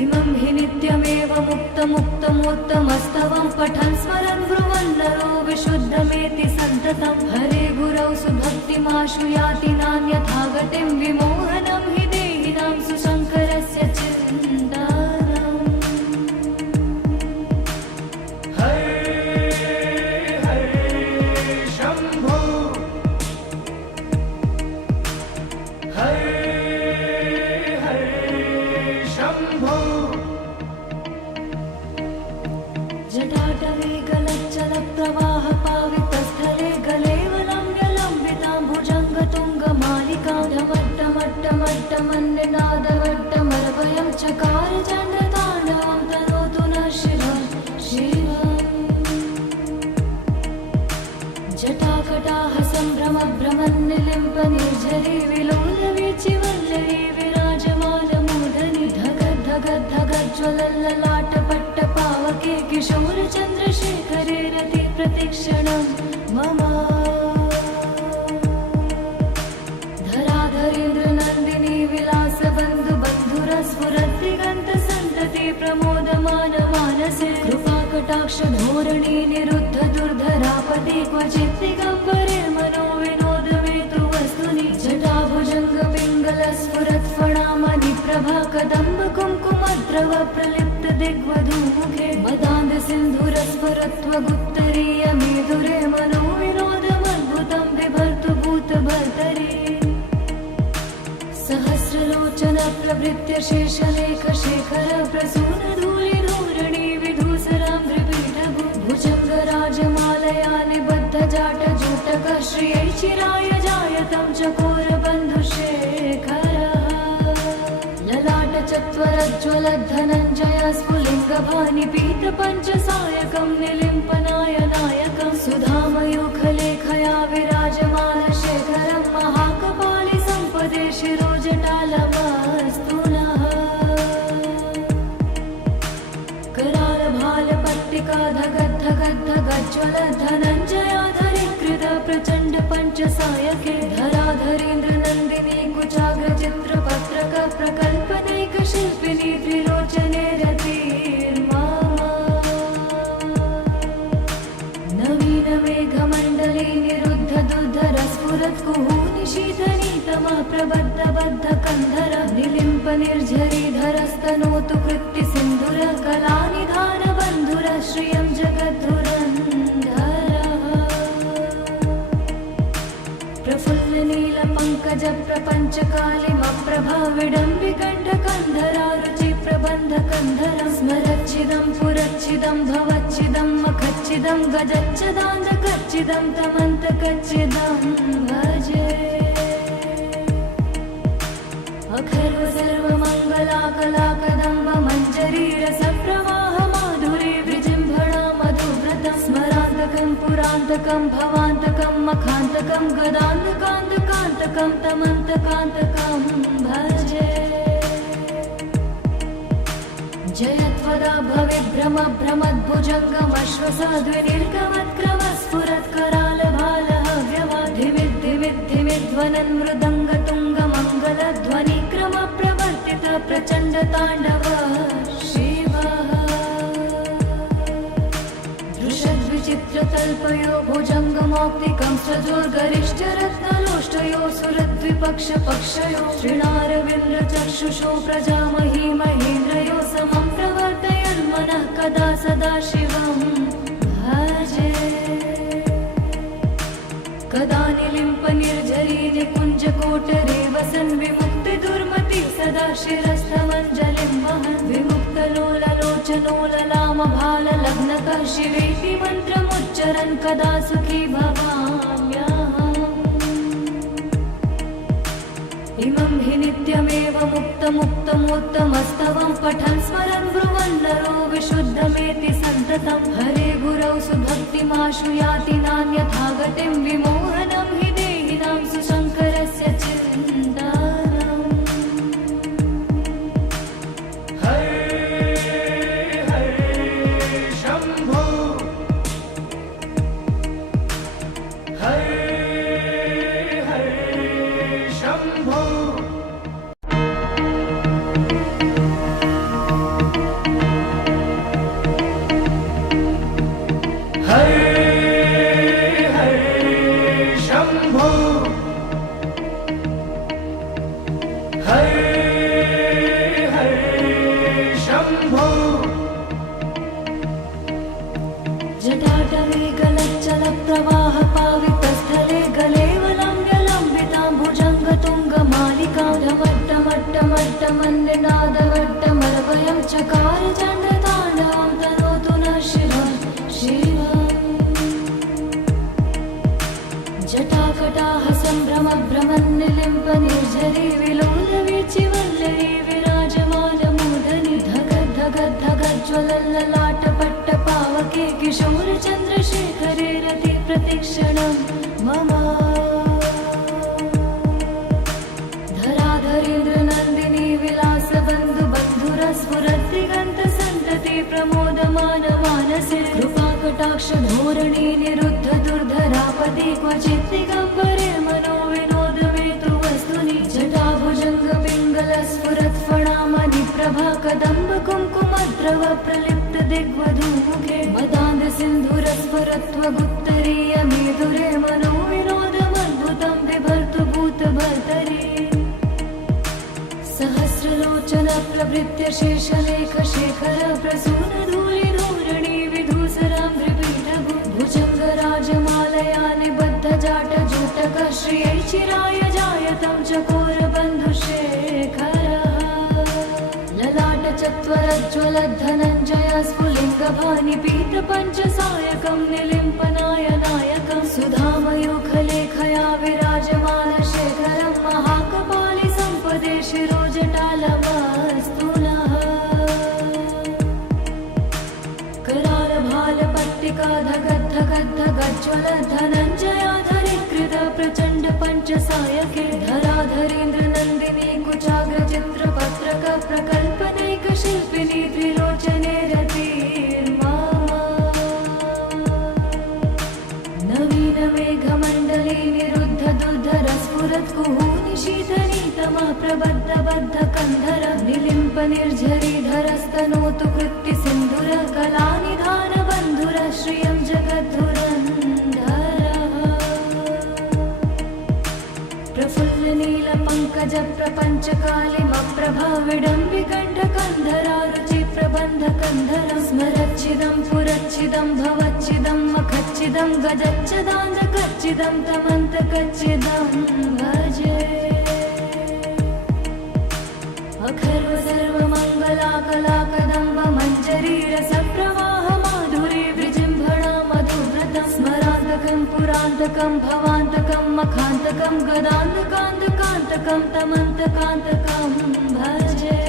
इमं हि नित्यमेव मुक्तमुक्तमोत्तमस्तवं पठन् स्मरन् ब्रुवन् नरो विशुद्धमेति सन्ततं हरे गुरौ सुभक्तिमाशु याति नान्यथा गतिं विमोहनं हि देहिनां सुशङ्करस्य चिन्तनम् हरे हरे शम्भो हरे हरे शम्भो जटाटवे गलच्चलप्रवाह पावितस्थले गलेवलम्ब्यलम्बितां भुजङ्गतुङ्गमालिकां ढमट्टमट्टमट्टमन्निनादवट्टमर्वयं चकार चण्डताण्डवं तनोतु नः शिवं शिवम् जटाकटाः सम्भ्रमभ्रमन्निलिम्पनिर्झरी विलोलवीचिवल्लरी विराजमानमूर्धनि धगद्धगद्धगज्ज्वलल्ललाटपट्टपावके किशोरचन्द्रशेखरे रति प्रतिक्षणं मम धराधरेन्द्रनन्दिनी विलासबन्धुबन्धुरस्फुरद्दिगन्तसन्तति प्रमोदमानमानसे कृपाकटाक्षधोरणी निरुद्ध दुर्धरापति क्वचित् दिगम्बरे मनो विनोदमेतु वस्तुनि जटाभुजङ्गपिङ्गलस्फुरत्फणामणि प्रभा कदम्ब कुङ्कुमद्रव प्रलिप्त दिग्वधूमुखे मदान्ध सिन्धुरस्फुरत्वगुत्तरीयमेधुरे मनो विनोदमद्भुतं बिभर्तु भूतभर्तरि सहस्रलोचन प्रभृत्य शेषलेखशेखर प्रसूनधूलिधूरणि विधूसरां त्रिपीठभु भुजङ्गराजमालया निबद्धजाटजूटक श्रियै चिराय जायतं चकोरबन्धुशेखरः ललाटचत्वरज्ज्वलद्धनञ्जय स्फुलिङ्गभानिपीतपञ्चसायकं निलिम्पनायनायकं सुधामयूखलेखया विराजमानशेखरं महाकपालि सम्पदे शिरोजटालमस्तु नः करालभालपट्टिका धगद्धगद्धगज्ज्वलद्धनञ्जयाधरीकृत प्रचण्ड पञ्चसायके धराधरेन्द्रनन्दिनी कुचाग्रचित्रपत्रक प्रकल्पनैकशिल्पिनी त्रिलोचने रतिर्मा नवीनमेघमण्डले निरुद्ध दुर्धरस्फुरत्कुहूनि शीतनीतमः प्रबद्धबद्धकन्धर निलिम्पनिर्झरीधरस्तनोतु कृत्तिसिन्धुर कलानिधानबन्धुर श्रियं जगद्धुरन्धरः प्रफुल्लनीलपङ्कजप्रपञ्चकालिमप्रभा विडम्बिकण्ठकन्धरा रुचिप्रबन्धकन्धरं स्मरच्छिदं पुरच्छिदं भवच्छिदं मखच्छिदं गजच्छदान्धकच्छिदं तमन्तकच्छिदं भजे अखर्व सर्वमङ्गलाकलाकदम्ब मञ्जरीरसप्रवाह माधुरी विजृम्भणा मधुव्रतं स्मरान्तकं पुरान्तकं भवान्तकं मखान्तकं गदान्तकान्तकान्तकं तमन्तकान्तकं भजे जयत्वदा भवेद्भ्रमभ्रमद्भुजङ्गमश्वसाद्विनिर्गमत्क्रमस्फुरत्करालभालहव्यवा धिमिद्धिमिद्धिमिध्वनन्मृदङ्गतुङ्गमङ्गलध्वनिक्रमप्रवर्तित प्रचण्डताण्डव शिवः दृशद्विचित्रतल्पयो भुजङ्गमौक्तिकं सजोर्गरिष्ठरत्नलोष्टयो सुरद्विपक्षपक्षयो श्रीणारविन्द्रचक्षुषो प्रजामही महेन्द्रयो समं प्रवर्तयन्मनः कदा सदा शिवं भजे कुञ्जकोटरे वसन् विमुक्तिदुर्मति सदा शिरस्थमञ्जलिं वहन् विमुक्तलोललोचनो ललामभाललग्नकः शिवेति मन्त्रमुच्चरन् कदा सुखी भवाम्यहम्। इमं हि नित्यमेव मुक्तमुत्तमोत्तमस्तवं पठन् स्मरन् ब्रुवन् नरो विशुद्धमेति सन्ततं हरे गुरौ सुभक्तिमाशु याति नान्यथा गतिं विमोहनं हि देहिनां सुशङ्करस्य चिन्तनम्। हरे हरे शम्भो हरे हरे शम्भो हरे हरे शम्भो हरे हरे शम्भो जटाटवे गलच्चलप्रवाह पावितस्थले गलेवलम्ब्यलम्बितां भुजङ्गतुङ्गमालिकां ढमट्टमट्टमट्टमन्निनादवट्टमरवयं चकार चण्डताण्डवं तनोतु नः शिवं शिवम्। जटाकटाः सम्भ्रमभ्रमन्निलिम्पनिर्झरी विलोलवीचिवल्लरी विराजमानमूर्धनि धगद्धगद्धगज्ज्वलल्ललाटपट्टपावके किशोरचन्द्रशेखरे रति प्रतिक्षणं मम। धराधरेन्द्रनन्दिनी विलासबन्धुबन्धुरस्फुरद्दिगन्तसन्तति प्रमोदमानमानसे कृपाकटाक्षधोरणी निरुद्ध दुर्धरापति क्वचित् दिगम्बरे मनो विनोदमेतु वस्तुनि जटाभुजङ्गपिङ्गलस्फुरत्फणामणिप्रभा कदम्ब कुङ्कुमद्रव प्रलिप्त दिग्वधूमुखे मदान्दसिन्धुरस्फुरत्वगुत्तरीयमेधुरे मनो विनोदमद्भुतं बिभर्तु भूतभर्तरि सहस्रलोचनप्रभृत्य शेषलेखशेखर प्रसूनधूलिधूरणि विधूसरां त्रिपीठभु भुजङ्गराजमालया निबद्धजाटजूटकः श्रियै चिराय जायतं चकोरबन्धुशेखरः ललाटचत्वरज्ज्वलद्धनञ्जय स्फुलिङ्गभानिपीतपञ्चसायकं निलिम्पनायनायकं सुधामयूखलेखया विराजमानशेखरं महाकपालि सम्पदे शिरोजटालमस्तु नः। करालभालपट्टिका धगद्धगद्धगज्ज्वलद्धनञ्जयाधरीकृत प्रचण्ड पञ्चसायके धराधरेन्द्रनन्दिनी कुचाग्रचित्रपत्रक प्रकल्पनैकशिल्पिनी त्रिलोचने रतिर्मा। नवीनमेघमण्डले निरुद्ध दुर्धरस्फुरत्कुहूनि शीतनीतमः प्रबद्धबद्धकन्धर निलिम्पनिर्झरीधरस्तनोतु कृत्तिसिन्धुर कलानिधानबन्धुर श्रियं जगद्धुरन्धरः प्रफुल्लनीलपङ्कजप्रपञ्चकालिमप्रभा विडम्बिकण्ठकन्धरा रुचिप्रबन्धकन्धरं स्मरच्चिदं पुरच्चिदं भवच्चिदं मखच्चिदं गजच्चदाञ्जकच्चिदं तमन्तकच्चिदं भजे। अखर्व सर्वमङ्गलाकलाकदम्ब मञ्जरीरसप्रवाह माधुरी विजृम्भणा मधुव्रतं स्मरान्तकं पुरान्तकं भवान्तकं मखान्तकं गदान्तकान्तकान्तकं तमन्तकान्तकं भजे।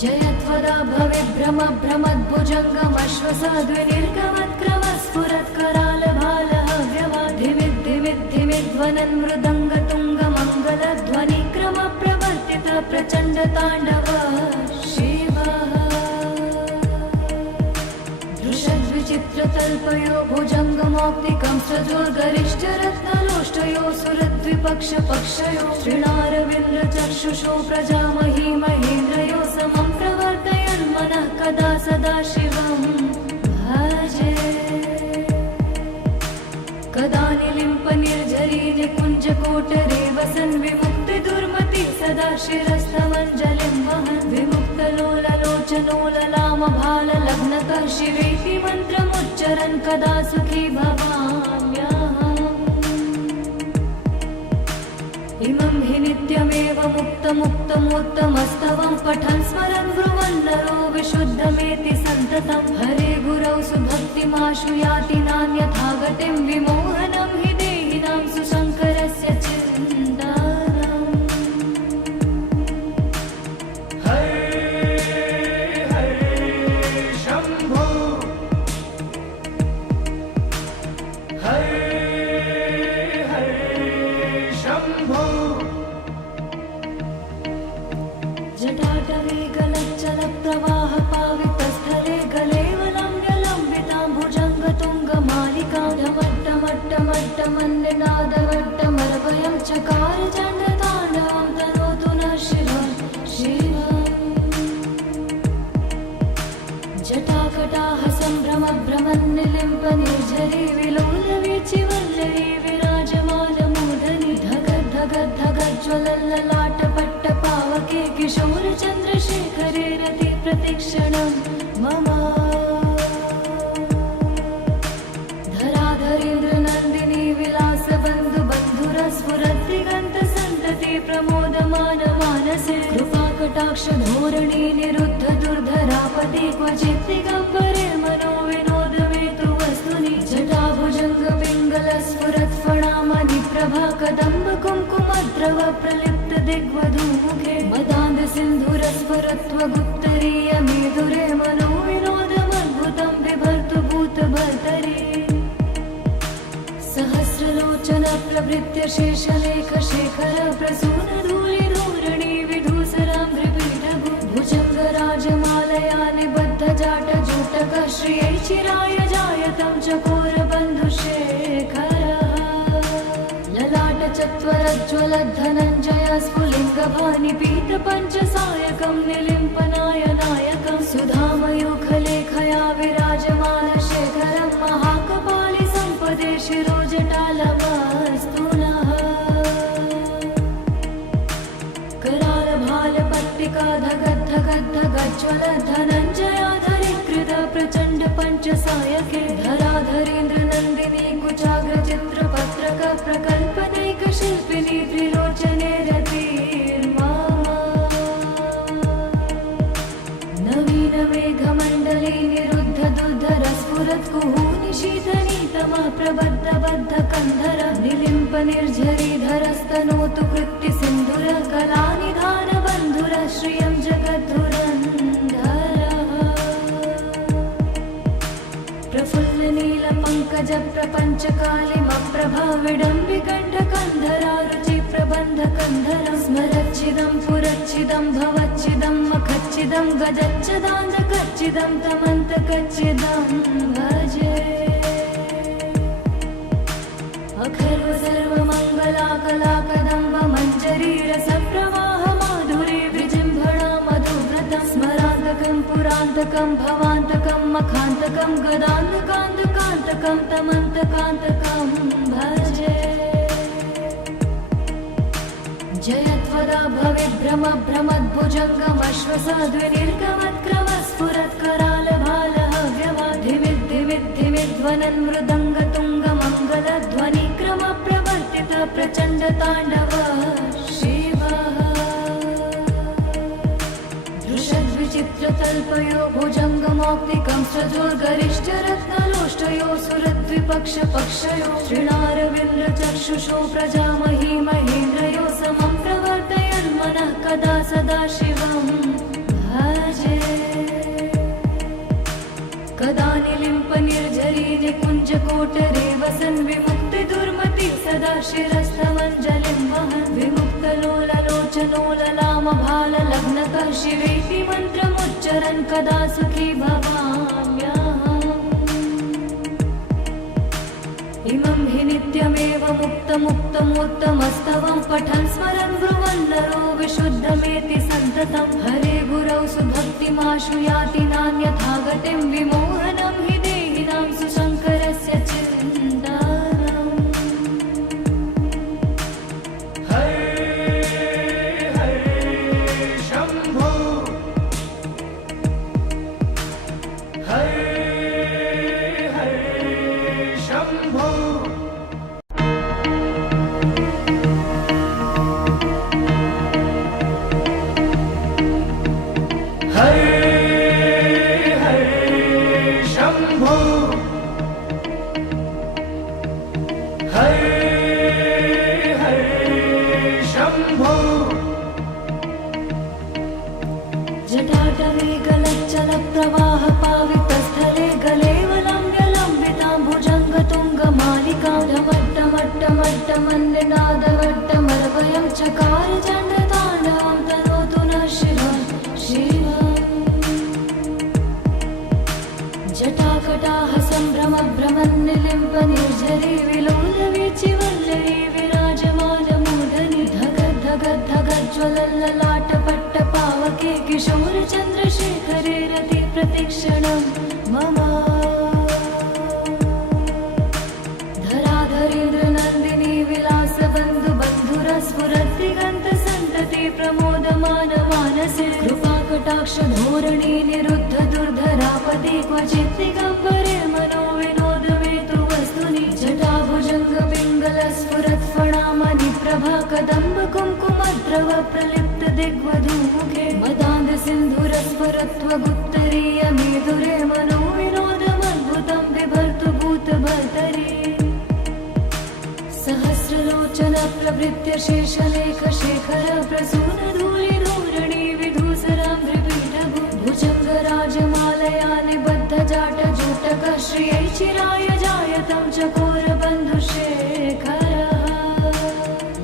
जयत्वदा भविभ्रमभ्रमद्भुजङ्गमश्वसाद्विनिर्गमत्क्रमस्फुरत्करालभालहव्यवाधिमिद्धिमिद्धिमिध्वनन् मृदङ्गतुङ्गमङ्गलध्वनिक्रमप्रवर्तित प्रचण्डताण्डव शिवः। दृशद्विचित्रतल्पयो भुजङ्गमौक्तिकं सजोर्गरिष्ठरत्नलोष्टयो सुरद्विपक्षपक्षयो श्रीणारविन्द्रचक्षुषो प्रजामही महेन्द्रयो समं प्रवर्तयन् मनः कदा सदा शिवं भजे। कदा निलिम्पनिर्झरी निकुञ्जकोटरे वसन् विमुक्तिदुर्मति सदा शिरस्थमञ्जलिं वहन् विमुक्तलोललोचनो ललामभाललग्नकः शिवेति मन्त्रमुच्चरन् कदा सुखी भवाम्यहम्। इमं हि नित्यमेव मुक्तमुत्तमोत्तमस्तवं पठन् स्मरन् ब्रुवन् नरो विशुद्धमेति सन्ततं हरे गुरौ सुभक्तिमाशु याति नान्यथा गतिं विमोहनं हि देहिनां सुशङ्करस्य चिन्तानम् शम्भो शम्भो जटाटवे गलच्चलप्रवाह पावितस्थले गलेवलम्ब्यलम्बिताम्बुजङ्गतुङ्गमालिकां ढमट्टमट्टमट्टमन्निनादवट्टमरवयं चकार चण्डताण्डवं तनोतु नः शिवं शिवम् जटाकटाः सम्भ्रमभ्रमन्निलिम्प निर्झरी विलोलवीचिवल्लरी विराजमानमूर्धनि धगद्धगद्धगज्ज्वलल्ललाटपट्टपावके किशोरचन्द्रशेखरे रति प्रतिक्षणं मम धराधरेन्द्रनन्दिनी विलासबन्धुबन्धुरस्फुरद्दिगन्तसन्तति प्रमोदमानमानसे कृपाकटाक्षधोरणी निरुद्ध दुर्धरापदि क्वचित् दिगम्बरे मनो विनोदमेतु वस्तुनि जटाभुजङ्गपिङ्गलस्फुरत्फणामणिप्रभा कदम्ब कुङ्कुमद्रव प्रलिप्त दिग्वधूमुखे मदान्दसिन्धुरस्फुरत्वगुप्तरीय मेधुरे मनो विनोदमद्भुतं बिभर्तु भूतभर्तरि सहस्रलोचन प्रभृत्य शेषलेख शेखर प्रसून धूलिधूरणि विधूसराङ्घ्रिपीठभु भुजङ्गराजमालया निबद्ध जाटजूटक श्रियै चिराय जायतं चकोरबन्धुशेखरः ललाटचत्वरज्ज्वलद्धनञ्जय स्फुलिङ्गभानिपीतपञ्चसायकं निलिम्पनायनायकं सुधामयूखलेखया विराजमानशेखरं महाकपालि सम्पदे शिरोजटालमस्तु नः करालभालपट्टिका धगद्धगद्धगज्ज्वलद्धनञ्जयाधरीकृत प्रचण्ड पञ्चसायके धराधरेन्द्रनन्दिनी कुचाग्रचित्रपत्रक प्रकल्पनैकशिल्पिनी त्रिलोचने रतिर्मा नवीनमेघमण्डले निरुद्ध दुर्धरस्फुरत्कुहूनि शीतनीतमा प्रबद्धबद्धकन्धर निलिम्प निर्झरीधरस्तनोतु कृत्तिसिन्धुर कलानिधानबन्धुर श्रियं जगद्धुरन्धरः प्रफुल्लनीलपङ्कजप्रपञ्चकालिमप्रभा विडम्बिकण्ठकन्धरा रुचिप्रबन्धकन्धरं स्मरच्चिदं पुरच्चिदं भवच्चिदं मखच्चिदं गजच्चदान्तकच्चिदं तमन्तकच्चिदं भजे अखर्व सर्वमङ्गलाकलाकदम्ब मञ्जरीरसप्रवाह माधुरी विजृम्भणा मधुव्रतं स्मरान्तकं पुरान्तकं भवान्तकं मखान्तकं गदान्तकान्तकान्तकं तमन्तकान्तकं भजे जयत्वदा भविभ्रम भ्रमद्भुजङ्गमश्वसाद्विनिर्गमत्करालभालहव्यवाधिमिद्धिमिद्धिमिध्वनन् मृदङ्गतुङ्गमङ्गलध्वनिक्रम प्रवर्तित प्रचण्डताण्डव शिवः दृशद्विचित्रतल्पयो भुजङ्गमौक्तिकं सजोर्गरिष्ठरत्नलोष्टयो सुरद्विपक्षपक्षयो शृणारविन्द्रचक्षुषो प्रजामही महेन्द्रयो समं प्रवर्तयन्मनः कदा सदा शिवं भजे कदा निलिम्प निर्झरी निकुञ्जकोटरे वसन् विमुक्तिदुर्मति सदा शिरस्थमञ्जलिं वहन् विमुक्तलोललोचनोललामभाललग्नकः शिवेति मन्त्रमुच्चरन् कदा सुखी भवाम्यहम् इमं हि नित्यमेव मुक्तमुत्तमोत्तमस्तवं पठन् स्मरन् ब्रुवन् नरो विशुद्धमेति सन्ततं हरे गुरौ सुभक्तिमाशु याति नान्यथा गतिं विमोहनं हि देहिनां सुशङ्करस्य चिन्तानम् शम्भो शम्भो मन्निनादवट्टमरवयं चकार चण्डताण्डवं तनोतु नः शिवं शिवम् जटाकटाह सम्भ्रमभ्रमन्निलिम्प निर्झरी विलोलवीचिवल्लरी विराजमानमूर्धनि धगद्धगद्धगज्ज्वलल्ललाटपट्टपावके किशोरचन्द्रशेखरे रति प्रतिक्षणं मम धराधरेन्द्रनन्दिनी विलासबन्धु बन्धुरस्फुरद्दिगन्तसन्तति प्रमोदमान मानसे कृपाकटाक्ष धोरणी निरुद्ध दुर्धरापदे क्वचित् दिगम्बरे मनो विनोदमेतु वस्तुनि जटाभुजङ्ग पिङ्गलस्फुरत्फणामणि प्रभा कदम्ब कुङ्कुमद्रव प्रलिप्त दिग्वधूमुखे मदान्ध सिन्धुरस्फुरत्वगुत्तरीय मेधुरे मनो विनोदमद्भुतं बिभर्तु भूतभर्तरि सहस्रलोचन प्रभृत्य शेषलेख शेखर प्रसून धूलि धूरणि विधूसराम्भ्रिपीठभु भुजङ्गराजमालया निबद्ध जाट जूटक श्रियै चिराय जायतं चकोर बन्धुशेखरः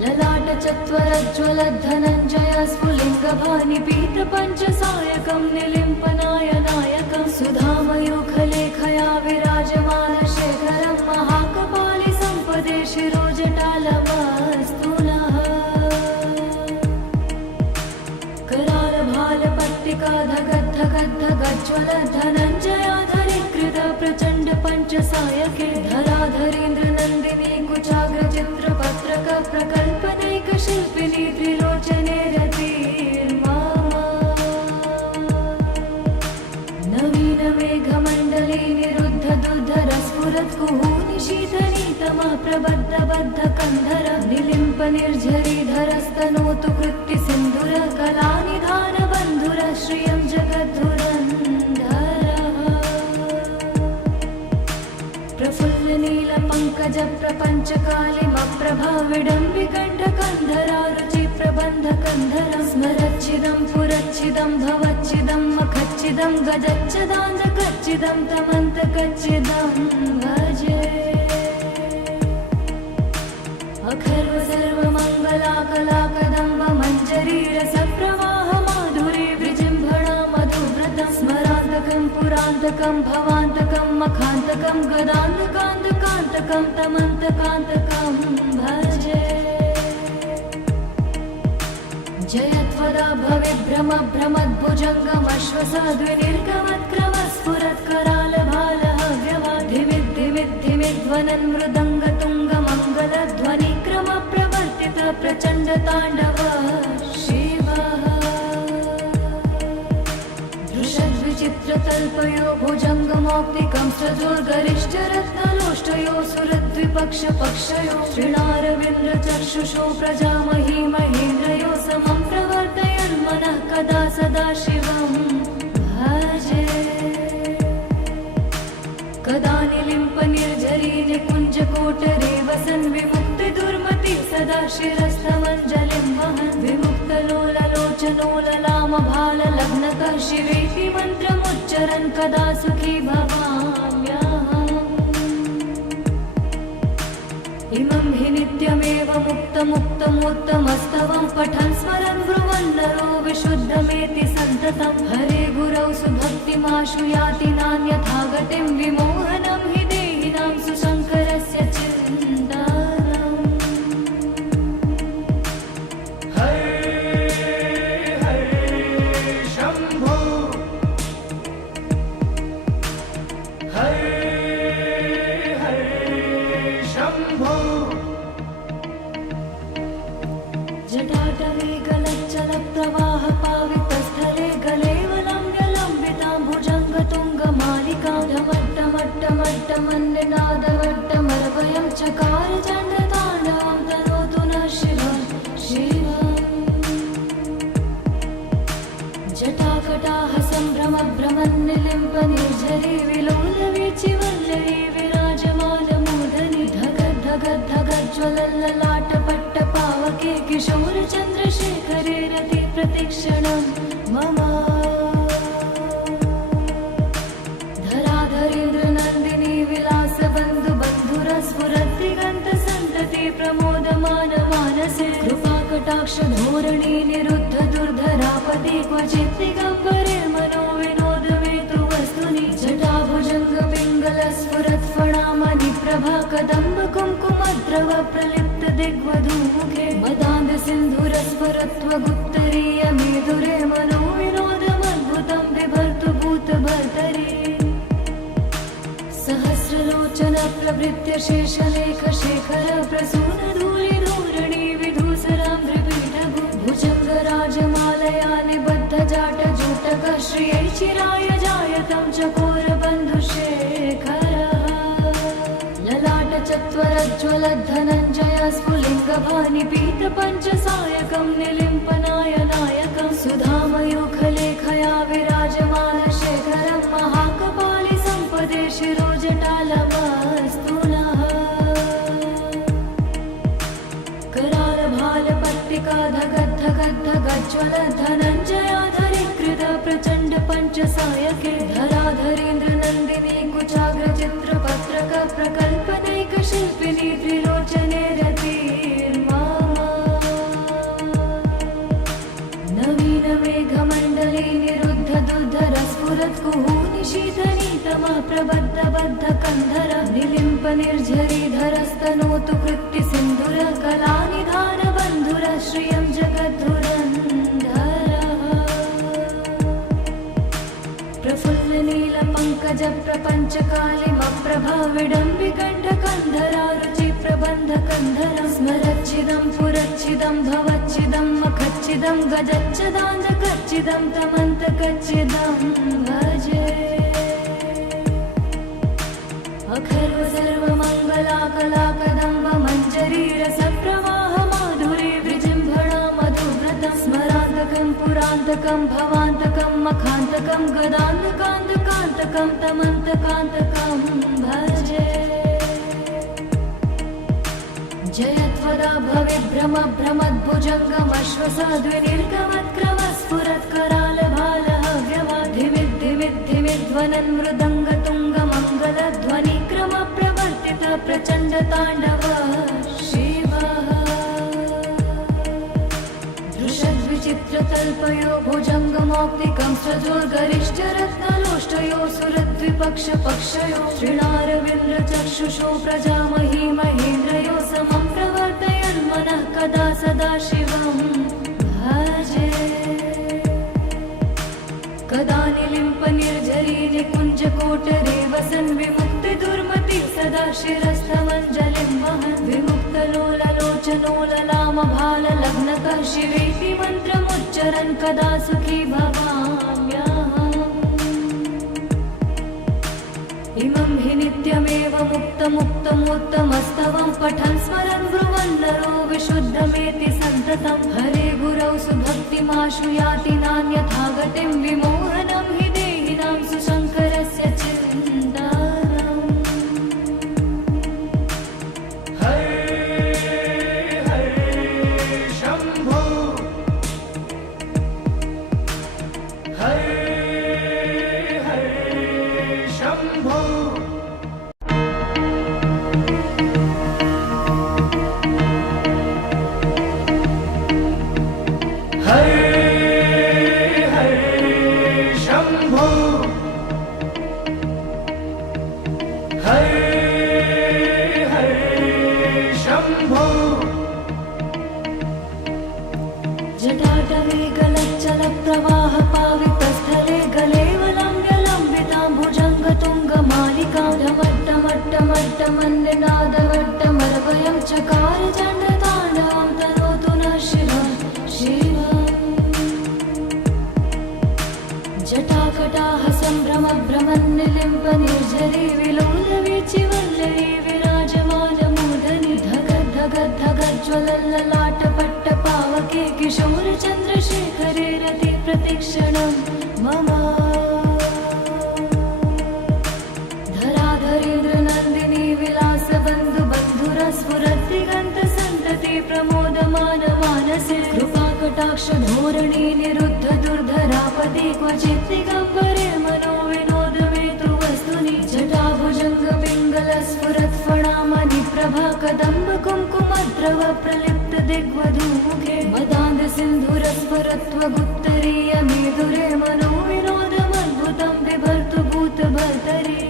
ललाट चत्वरज्ज्वलद्धनञ्जय स्फुलिङ्गभानि पीत पञ्चसायकं निलिम्पनाय नायकं सुधामयूखलेखया विराजमान शेखरं महाकपालि सम्पदे शिरोजटालमस्तु नः करालभालपट्टिका धगद्धगद्धगज्ज्वल धनञ्जयाधरीकृत प्रचण्ड पञ्चसायके धराधरेन्द्रनन्दिनी कुचाग्रचित्रपत्रक प्रकल्पनैकशिल्पिनी त्रिलोचने रतिर्मा नवीन मेघमण्डले निरुद्ध दुर्धरस्फुरत्कुहूनि शीतनीतमः प्रबद्ध बद्ध कन्धर निलिम्प निर्झरीधरस्तनोतु कृत्ति सिन्धुर कलानिधान बन्धुर श्रियं जगद्धुरन्धरः प्रफुल्ल नील पङ्कज प्रपञ्च कालिमप्रभा विडम्बिकण्ठ कन्धरा रुचि प्रबन्ध कन्धर स्मरच्छिदं पुरच्छिदं भवच्छिदं मखच्छिदं गजच्छदान्धकच्छिदं तमन्तकच्छिदं भजे अखर्व सर्वमङ्गलाकलाकदम्ब मञ्जरी रसप्रवाह माधुरी विजृम्भणा मधुव्रतं स्मरान्तकं पुरान्तकं भवान्तकं मखान्तकं गदान्तकान्तकान्तकं तमन्तकान्तकं भजे जयत्वदा भविभ्रम भ्रमद्भुजङ्गमश्वसाद्विनिर्गमत्करालभालहव्यवाधिमिद्धिमिद्धिमिध्वनन् मृदङ्गतुङ्गमङ्गलध्वनिक्रम प्रवर्तित प्रचण्ड ताण्डव शिवः दृशद्विचित्रतल्पयो भुजङ्गमौक्तिकं सजोर्गरिष्ठरत्नलोष्टयो सुरद्विपक्षपक्षयो श्रीणारविन्द्रचक्षुषो प्रजामही महेन्द्रयो समं प्रवर्तयन्मनः कदा सदा शिवं भजे कदा निलिम्प निर्झरी निकुञ्जकोटरे वसन् विमुक्तिदुर्मति सदा शिरस्थमञ्जलिं वहन् विमुक्तलोललोचनोललामभाललग्नतः शिवेति मन्त्रमुच्चरन् कदा सुखी भवाम्यहम् इमं हि नित्यमेव मुक्तमुत्तमोत्तमस्तवं पठन् स्मरन् ब्रुवन् नरो विशुद्धमेति सन्ततं हरे गुरौ सुभक्तिमाशु याति नान्यथा गतिं विमोहनं हि देहिनां सुशङ्करस्य चिन्तनम् हरे शम्भो हरे शम्भो जटाटवे गलच्चल प्रवाह पावितस्थले गलेवलम्ब्यलम्बितां भुजङ्गतुङ्गमालिकां ढमट्टमट्टमट्टमन्निनादवट्टमरवयं चकार चण्डताण्डवं तनोतु नः शिवं शिवम् जटाकटाह सम्भ्रमभ्रमन्निलिम्प निर्झरी विलोलवीचिवल्लरी विराजमानमूर्धनि धगद्धगद्धगज्ज्वलल्ललाटपट्टपावके किशोरचन्द्रशेखरे रति प्रतिक्षणं मम धराधरेन्द्रनन्दिनी विलासबन्धु बन्धुरस्फुरद्दिगन्तसन्तति प्रमोदम मानसे कृपाकटाक्ष धोरणी निरुद्ध दुर्धरापति क्वचित् दिगम्बरे मनो विनोदमेतु वस्तुनि जटाभुजङ्ग पिङ्गल स्फुरत् फणामणि प्रभा कदम्ब कुङ्कुमद्रव प्रलिप्त दिग्वधूमुखे मदान्ध सिन्धुरस्फुरत्वगुप्तरीय मेधुरे मनो विनोदमद्भुतं बिभर्तु भूतभर्तरि सहस्रलोचन प्रभृत्य शेषलेख शेखर प्रसून धूलि धूरणि विधूसरां त्रिपीठभु भुजङ्ग राजमालया निबद्ध जाट जूटक श्रियै चिराय जायतं चकोर बन्धुशेखर ललाट चत्वरज्ज्वल धनञ्जय स्फुलिङ्गभानि पीत पञ्चसायकं निलिम्पनाय नायकं सुधामयूखलेखया विराजमान शेखरं महाकपालि सम्पदे शिरोजटालमस्तु नः कराल भाल पट्टिका धगद् धगद् धगज्ज्वल धनञ्जयाधरीकृत प्रचण्ड पञ्चसायके धराधरेन्द्र नन्दिनी कुचाग्र चित्रपत्रक प्रकल्पनैक शिल्पिनी त्रिलोचने रतिर्मा नवीन मेघमण्डले निरुद्ध दुर्धर स्फुरत् कुहूनि शीतनीतमा प्रबद्ध बद्ध कन्धर निलिम्प निर्झरीधरस्तनोतु कृत्ति सिन्धुर कलानिधान बन्धुर श्रियं जगद्धुरन्धर प्रफुल्ल नील पङ्कज प्रपञ्च कालिमप्रभा विडम्बिकण्ठ कन्धरा रुचि प्रबन्ध कन्धर स्मरच्छिदं पुरच्छिदं भवच्छिदं मखच्छिदं गजच्छदाञ्जकच्छिदं तमन्तकच्छिदं भजे अखर्व सर्वमङ्गला कला कदम्ब मञ्जरी रसप्रवाह माधुरी विजृम्भणा मधुव्रतं स्मरान्तकं पुरान्तकं भवान्तकं मखान्तकं गदान्तकान्तकान्तकं तमन्तकान्तकं भजे जयत्वदा भविभ्रम भ्रमद्भुजङ्गमश्वसाद्विनिर्गमत्क्रम स्फुरत्कराल भालः व्यवाधिमिद्धिमिद्धिमिध्वनन् मृदङ्गतुङ्गमङ्गलध्वनिक्रम प्रवर्तित प्रचण्ड ताण्डव शिवः दृशद्विचित्रतल्पयो भुजङ्गमौक्तिकं सजोर्गरिष्ठ रत्नलोष्टयो सुरद्विपक्षपक्षयो श्रीणारविन्द्रचक्षुषो प्रजामही महेन्द्रयो समं प्रवर्तयन् मनः कदा सदा शिवं भजे कदा निलिम्प निर्झरी निकुञ्जकोटरे वसन् विमुक्ति दुर्मति सदा शिरस्थमञ्जलिं वहन् विमुक्तलोललोचनोललाम भाल लग्नकः शिवेति मन्त्रमुच्चरन् कदा सुखी भवाम्यहम् इमं हि नित्यमेव मुक्तमुत्तमोत्तमस्तवं पठन् स्मरन् ब्रुवन् नरो विशुद्धमेति सन्ततं हरे गुरौ सुभक्तिमाशु याति नान्यथा गतिं विमोहनं हि देहिनां सुशङ्करस्य चिन्तानम् हरे हरे शम्भो हरे हरे शम्भो हरे हरे शम्भो हरे हरे शम्भो जटाटवे गलच्चल प्रवाह पावितस्थले गलेवलम्ब्यलम्बितां भुजङ्गतुङ्गमालिकां ढमट्टमट्टमट्टमन्निनादवट्टमरवयं चकार चण्डताण्डवं तनोतु नः शिवं शिवम् जटाकटाः सम्भ्रमभ्रमन्निलिम्प निर्झरी विलोलवीचिवल्लरी विराजमानमूर्धनि धगद् धगद् धगज्ज्वलल्ललाटपट्टपावके किशोरचन्द्रशेखरे रति प्रतिक्षणं मम धराधरेन्द्र नन्दिनी विलासबन्धु बन्धुरस्फुरद्दिगन्तसन्तति प्रमोदमान मानसे कृपाकटाक्ष धोरणी निरुद्ध दुर्धरापति क्वचित् दिगम्बरे मनो विनोदमेतु वस्तुनि जटाभुजङ्ग पिङ्गल स्फुरत् फणामणि प्रभा कदम्ब कुङ्कुमद्रव प्रलिप्त दिग्वधूमुखे मदान्ध सिन्धुरस्वरत्वगुत्तरीय मेदुरे मनो विनोदमद्भुतं बिभर्तु भूतभर्तरि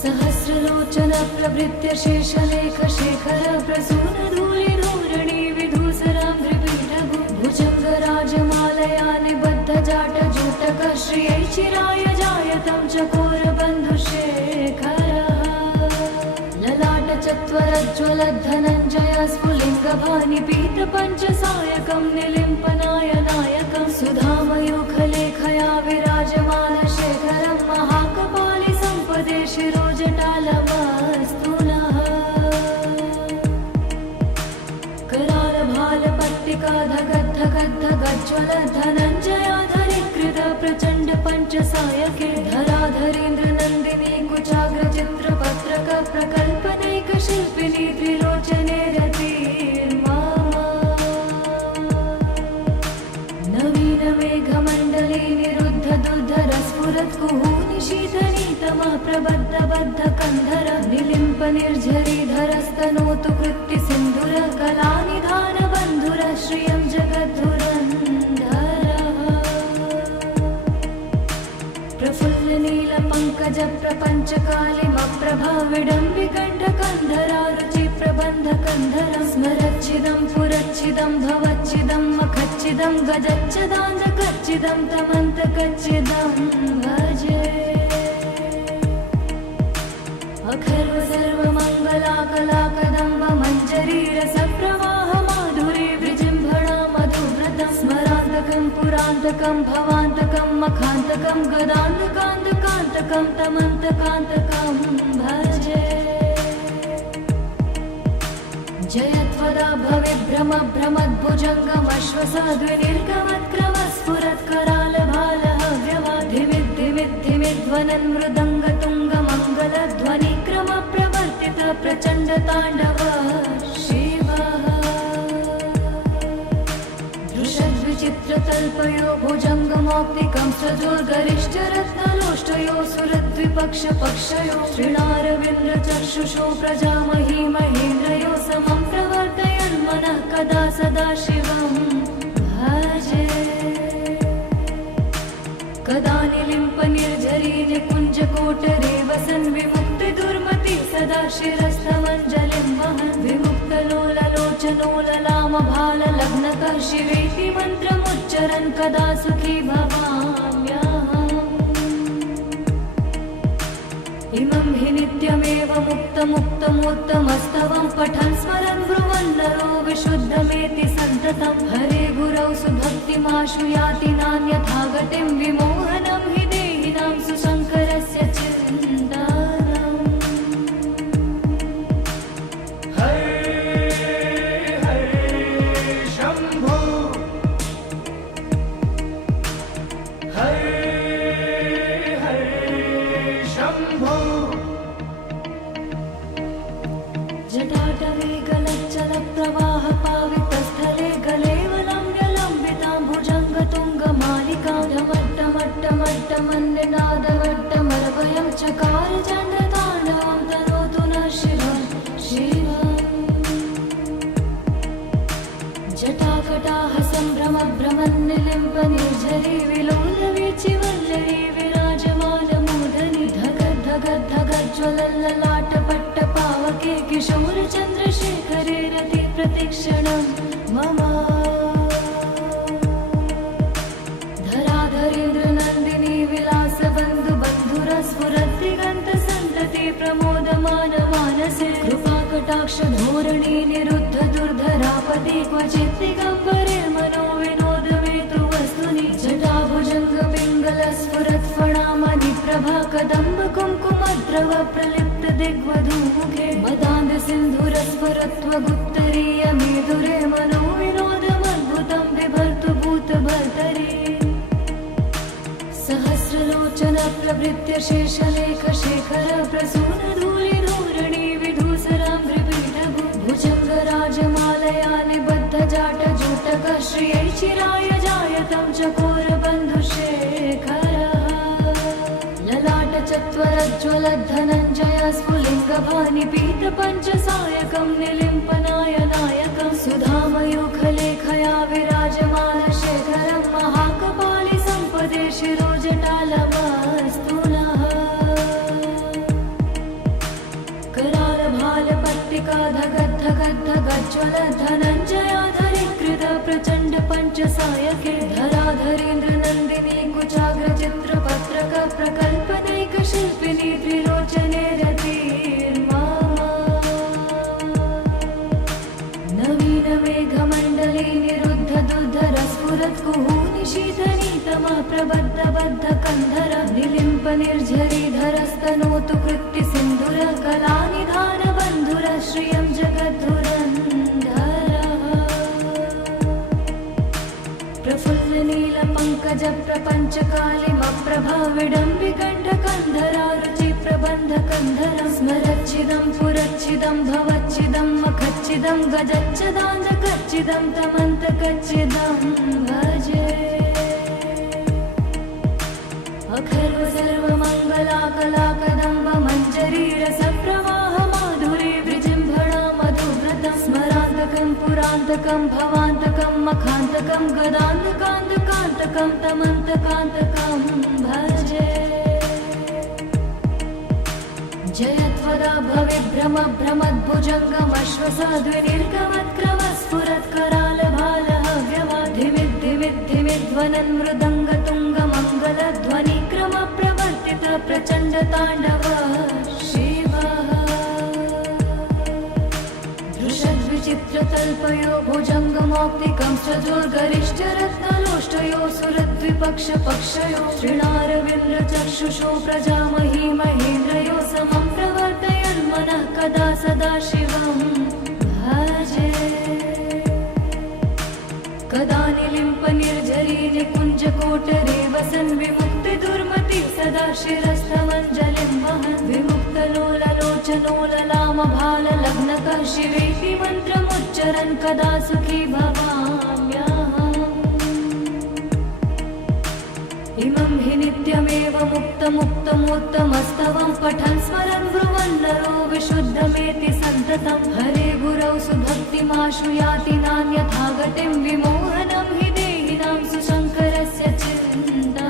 सहस्रलोचन प्रभृत्य शेषलेख शेखर प्रसून धूलिधूरिणी विधूसरां त्रिपीठभु भुजङ्गराजमालया निबद्ध जाट जूटक श्रियै चिराय जायतं चकोरबन्धुशेखर ललाट चत्वरज्ज्वलद्धनञ्जय स्फुलिङ्गभानि पीतपञ्चसायकं निलिम्पनायनायकं सुधामयूखलेखया विराजमान शेखरं महाकपालि सम्पदे शिरोजटालमस्तु नः करालभालपत्तिका धगद्धगद्धगज्ज्वल धनञ्जयाधरीकृत प्रचण्ड पञ्चसायके धराधरेन्द्र नन्दिनी कुचाग्रचित्रपत्रक प्रकल्पनैक शिल्पिनी त्रिलोचने रतिर्मा नवीन मेघमण्डले निरुद्ध दुर्धर स्फुरत् कुहूनि शीतनीतमः प्रबद्ध बद्ध कन्धर निलिम्प निर्झरीधरस्तनोतु कृत्ति सिन्धुर कलानिधान बन्धुर श्रियं जगद्धुरन्धरः प्रफुल्ल नील पङ्कज प्रपञ्च कालिमप्रभा विडम्बिकण्ठ कन्धरा रुचि प्रबन्ध कन्धर स्मरच्छिदं पुरच्छिदं भवच्छिदं मखच्छिदं गजच्छदान्धकच्छिदं तमन्तकच्छिदं भजे अखर्व सर्वमङ्गला कला कदम्ब मञ्जरी रसप्रवाह माधुरी विजृम्भणा मधुव्रतं स्मरान्तकं पुरान्तकं भवान्तकं मखान्तकं गदान्तकान्तकान्तकं तमन्तकान्तकं भजे जयत्वदा भविभ्रम भ्रमद्भुजङ्गमश्वसद्विनिर्गमत्क्रम स्फुरत्करालभालहव्यवाधिमिद्धिमिद्धिमिध्वनन् मृदङ्गतुङ्गमङ्गलध्वनिक्रम प्रवर्तित प्रचण्डताण्डव शिवः दृशद्विचित्रतल्पयो भुजङ्गमौक्तिकं सजोर्गरिष्ठरत्नलोष्टयो सुरद्विपक्षपक्षयो श्रीणारविन्द्रचक्षुषो प्रजामही महेन्द्रयो समं प्रवर्तयन् मनः कदा सदा शिवं भजे कदा निलिम्प निर्झरी निकुञ्जकोटरे वसन् विमुक्तिदुर्मति सदा शिरस्थमञ्जलिं वहन् विमुक्तलोललोचनोललामभाललग्नकः शिवेति मन्त्रमुच्चरन् कदा सुखी भवाम्यहम् इमं हि नित्यमेव मुक्तमुक्तमोत्तमस्तवं पठन् स्मरन् ब्रुवन् नरो विशुद्धमेति सन्ततं हरे गुरौ सुभक्तिमाशु याति नान्यथा गतिं विमोहनं हि देहिनां सुशङ्करस्य चिन्तनम् हरे हरे शम्भो हरे हरे शम्भो जटाटवे गलच्चल प्रवाह पावितस्थले गलेवलम्ब्यलम्बितां भुजङ्गतुङ्गमालिकां ढमट्टमट्टमट्टमन्निनादमट्टमरवयं चकार चण्डताण्डवं तनोतु नः शिवं शिवम् जटाकटाः सम्भ्रमभ्रमन्निलिम्प निर्झरी विलोलवीचिवल्लरी विराजमानमूर्धनि धगद्धगद्धगज्ज्वलल्ललाटपट्टपावके किशोरचन्द्रशेखरे रति प्रतिक्षणं मम धराधरेन्द्र नन्दिनी विलासबन्धु बन्धुर स्फुरद्दिगन्तसन्तति प्रमोदमान मानसे कृपाकटाक्ष धोरणी निरुद्ध दुर्धरापदि क्वचित् दिगम्बरे मनो विनोदमेतु वस्तुनि जटाभुजङ्ग पिङ्गल स्फुरत्फणामणि प्रभा कदम्ब कुङ्कुमद्रव प्रलिप्त दिग्वधूमुखे मदान्ध सिन्धुरस्फुरत्वगुत्तरीय मेदुरे मनो विनोदमद्भुतं बिभर्तु भूतभर्तरि सहस्रलोचन प्रभृत्य शेषलेख शेखर प्रसून धूलिधूरिणी विधूसरां त्रिपीठभु भुजङ्गराजमालया निबद्ध जाट जूटक श्रियै चिराय जायतं चकोरबन्धुशेखर ललाट जयत्वरज्ज्वलद्धनञ्जय स्फुलिङ्गभानिपीतपञ्चसायकं निलिम्पनाय नायकं सुधामयूखलेखया विराजमानशेखरं महाकपालि सम्पदे शिरोजटालमस्तु नः। करालभालपट्टिकाधगद्धगद्धगज्ज्वलद्धनञ्जयाधरीकृत प्रचण्ड पञ्चसायके धराधरेन्द्र नन्दिनी कुचाग्रचित्रपत्रक प्रकल्पनैकशिल्पिनी त्रिलोचने रतिर्मा नवीन मेघमण्डले निरुद्ध दुर्धर स्फुरत्कुहूनिशीतनीतमा प्रबद्ध बद्ध कन्धर निलिम्प निर्झरीधरस्तनोतु कृत्ति सिन्धुर कलानिधान बन्धुर श्रियं जगद्धुरन्धरः प्रफुल्ल नील पंकज प्रपंच कालिमप्रभा विडम्बिकण्ठकन्धरा रुचि प्रबन्ध कन्धरं स्मरच्चिदं पुरच्चिदं भवच्चिदं मखच्चिदं गजच्चिदान्धकच्चिदं तमन्तकच्चिदं भजे अखर्व सर्वमङ्गलाकलाकदम्ब मञ्जरी रसप्रवाह माधुरी विजृम्भणा मधुव्रतं स्मरान्तकं पुरान्तकं भवान्तकं मखान्तकं गदान्तकान्तकान्तकं तमन्तकान्तकं भजे जयत्वदा भविभ्रम भ्रमद्भुजङ्गमश्वसाद्विनिर्गमत्क्रमस्फुरत्करालभालहव्यवाधिमिद्धिमिद्धिमिध्वनन् मृदङ्गतुङ्गमङ्गलध्वनिक्रम प्रवर्तित प्रचण्ड ताण्डव शिवः दृशद्विचित्रतल्पयो भुजङ्गमौक्तिकं सजोर्गरिष्ठरत्नलोष्टयो सुरद्विपक्षपक्षयो शृणारविन्द्रचक्षुषो प्रजामही महेन्द्रयो समं प्रवर्तयन्मनः कदा सदा शिवं भजे कदा निलिम्प निर्झरी निकुञ्जकोटरे वसन् विमुक्तिदुर्मति सदा शिरस्थमञ्जलिं वहन् विमुक्तलोललोचनोललामभाललग्नकः शिवेति मन्त्रमुच्चरन् कदा सुखी भवाम्यहम् इमं हि नित्यमेव मुक्तमुक्तमोत्तमस्तवं पठन् स्मरन् ब्रुवन् नरो विशुद्धमेति सन्ततं हरे गुरौ सुभक्तिमाशु याति नान्यथा गतिं विमोहनं हि देहिनां सुशङ्करस्य चिन्ता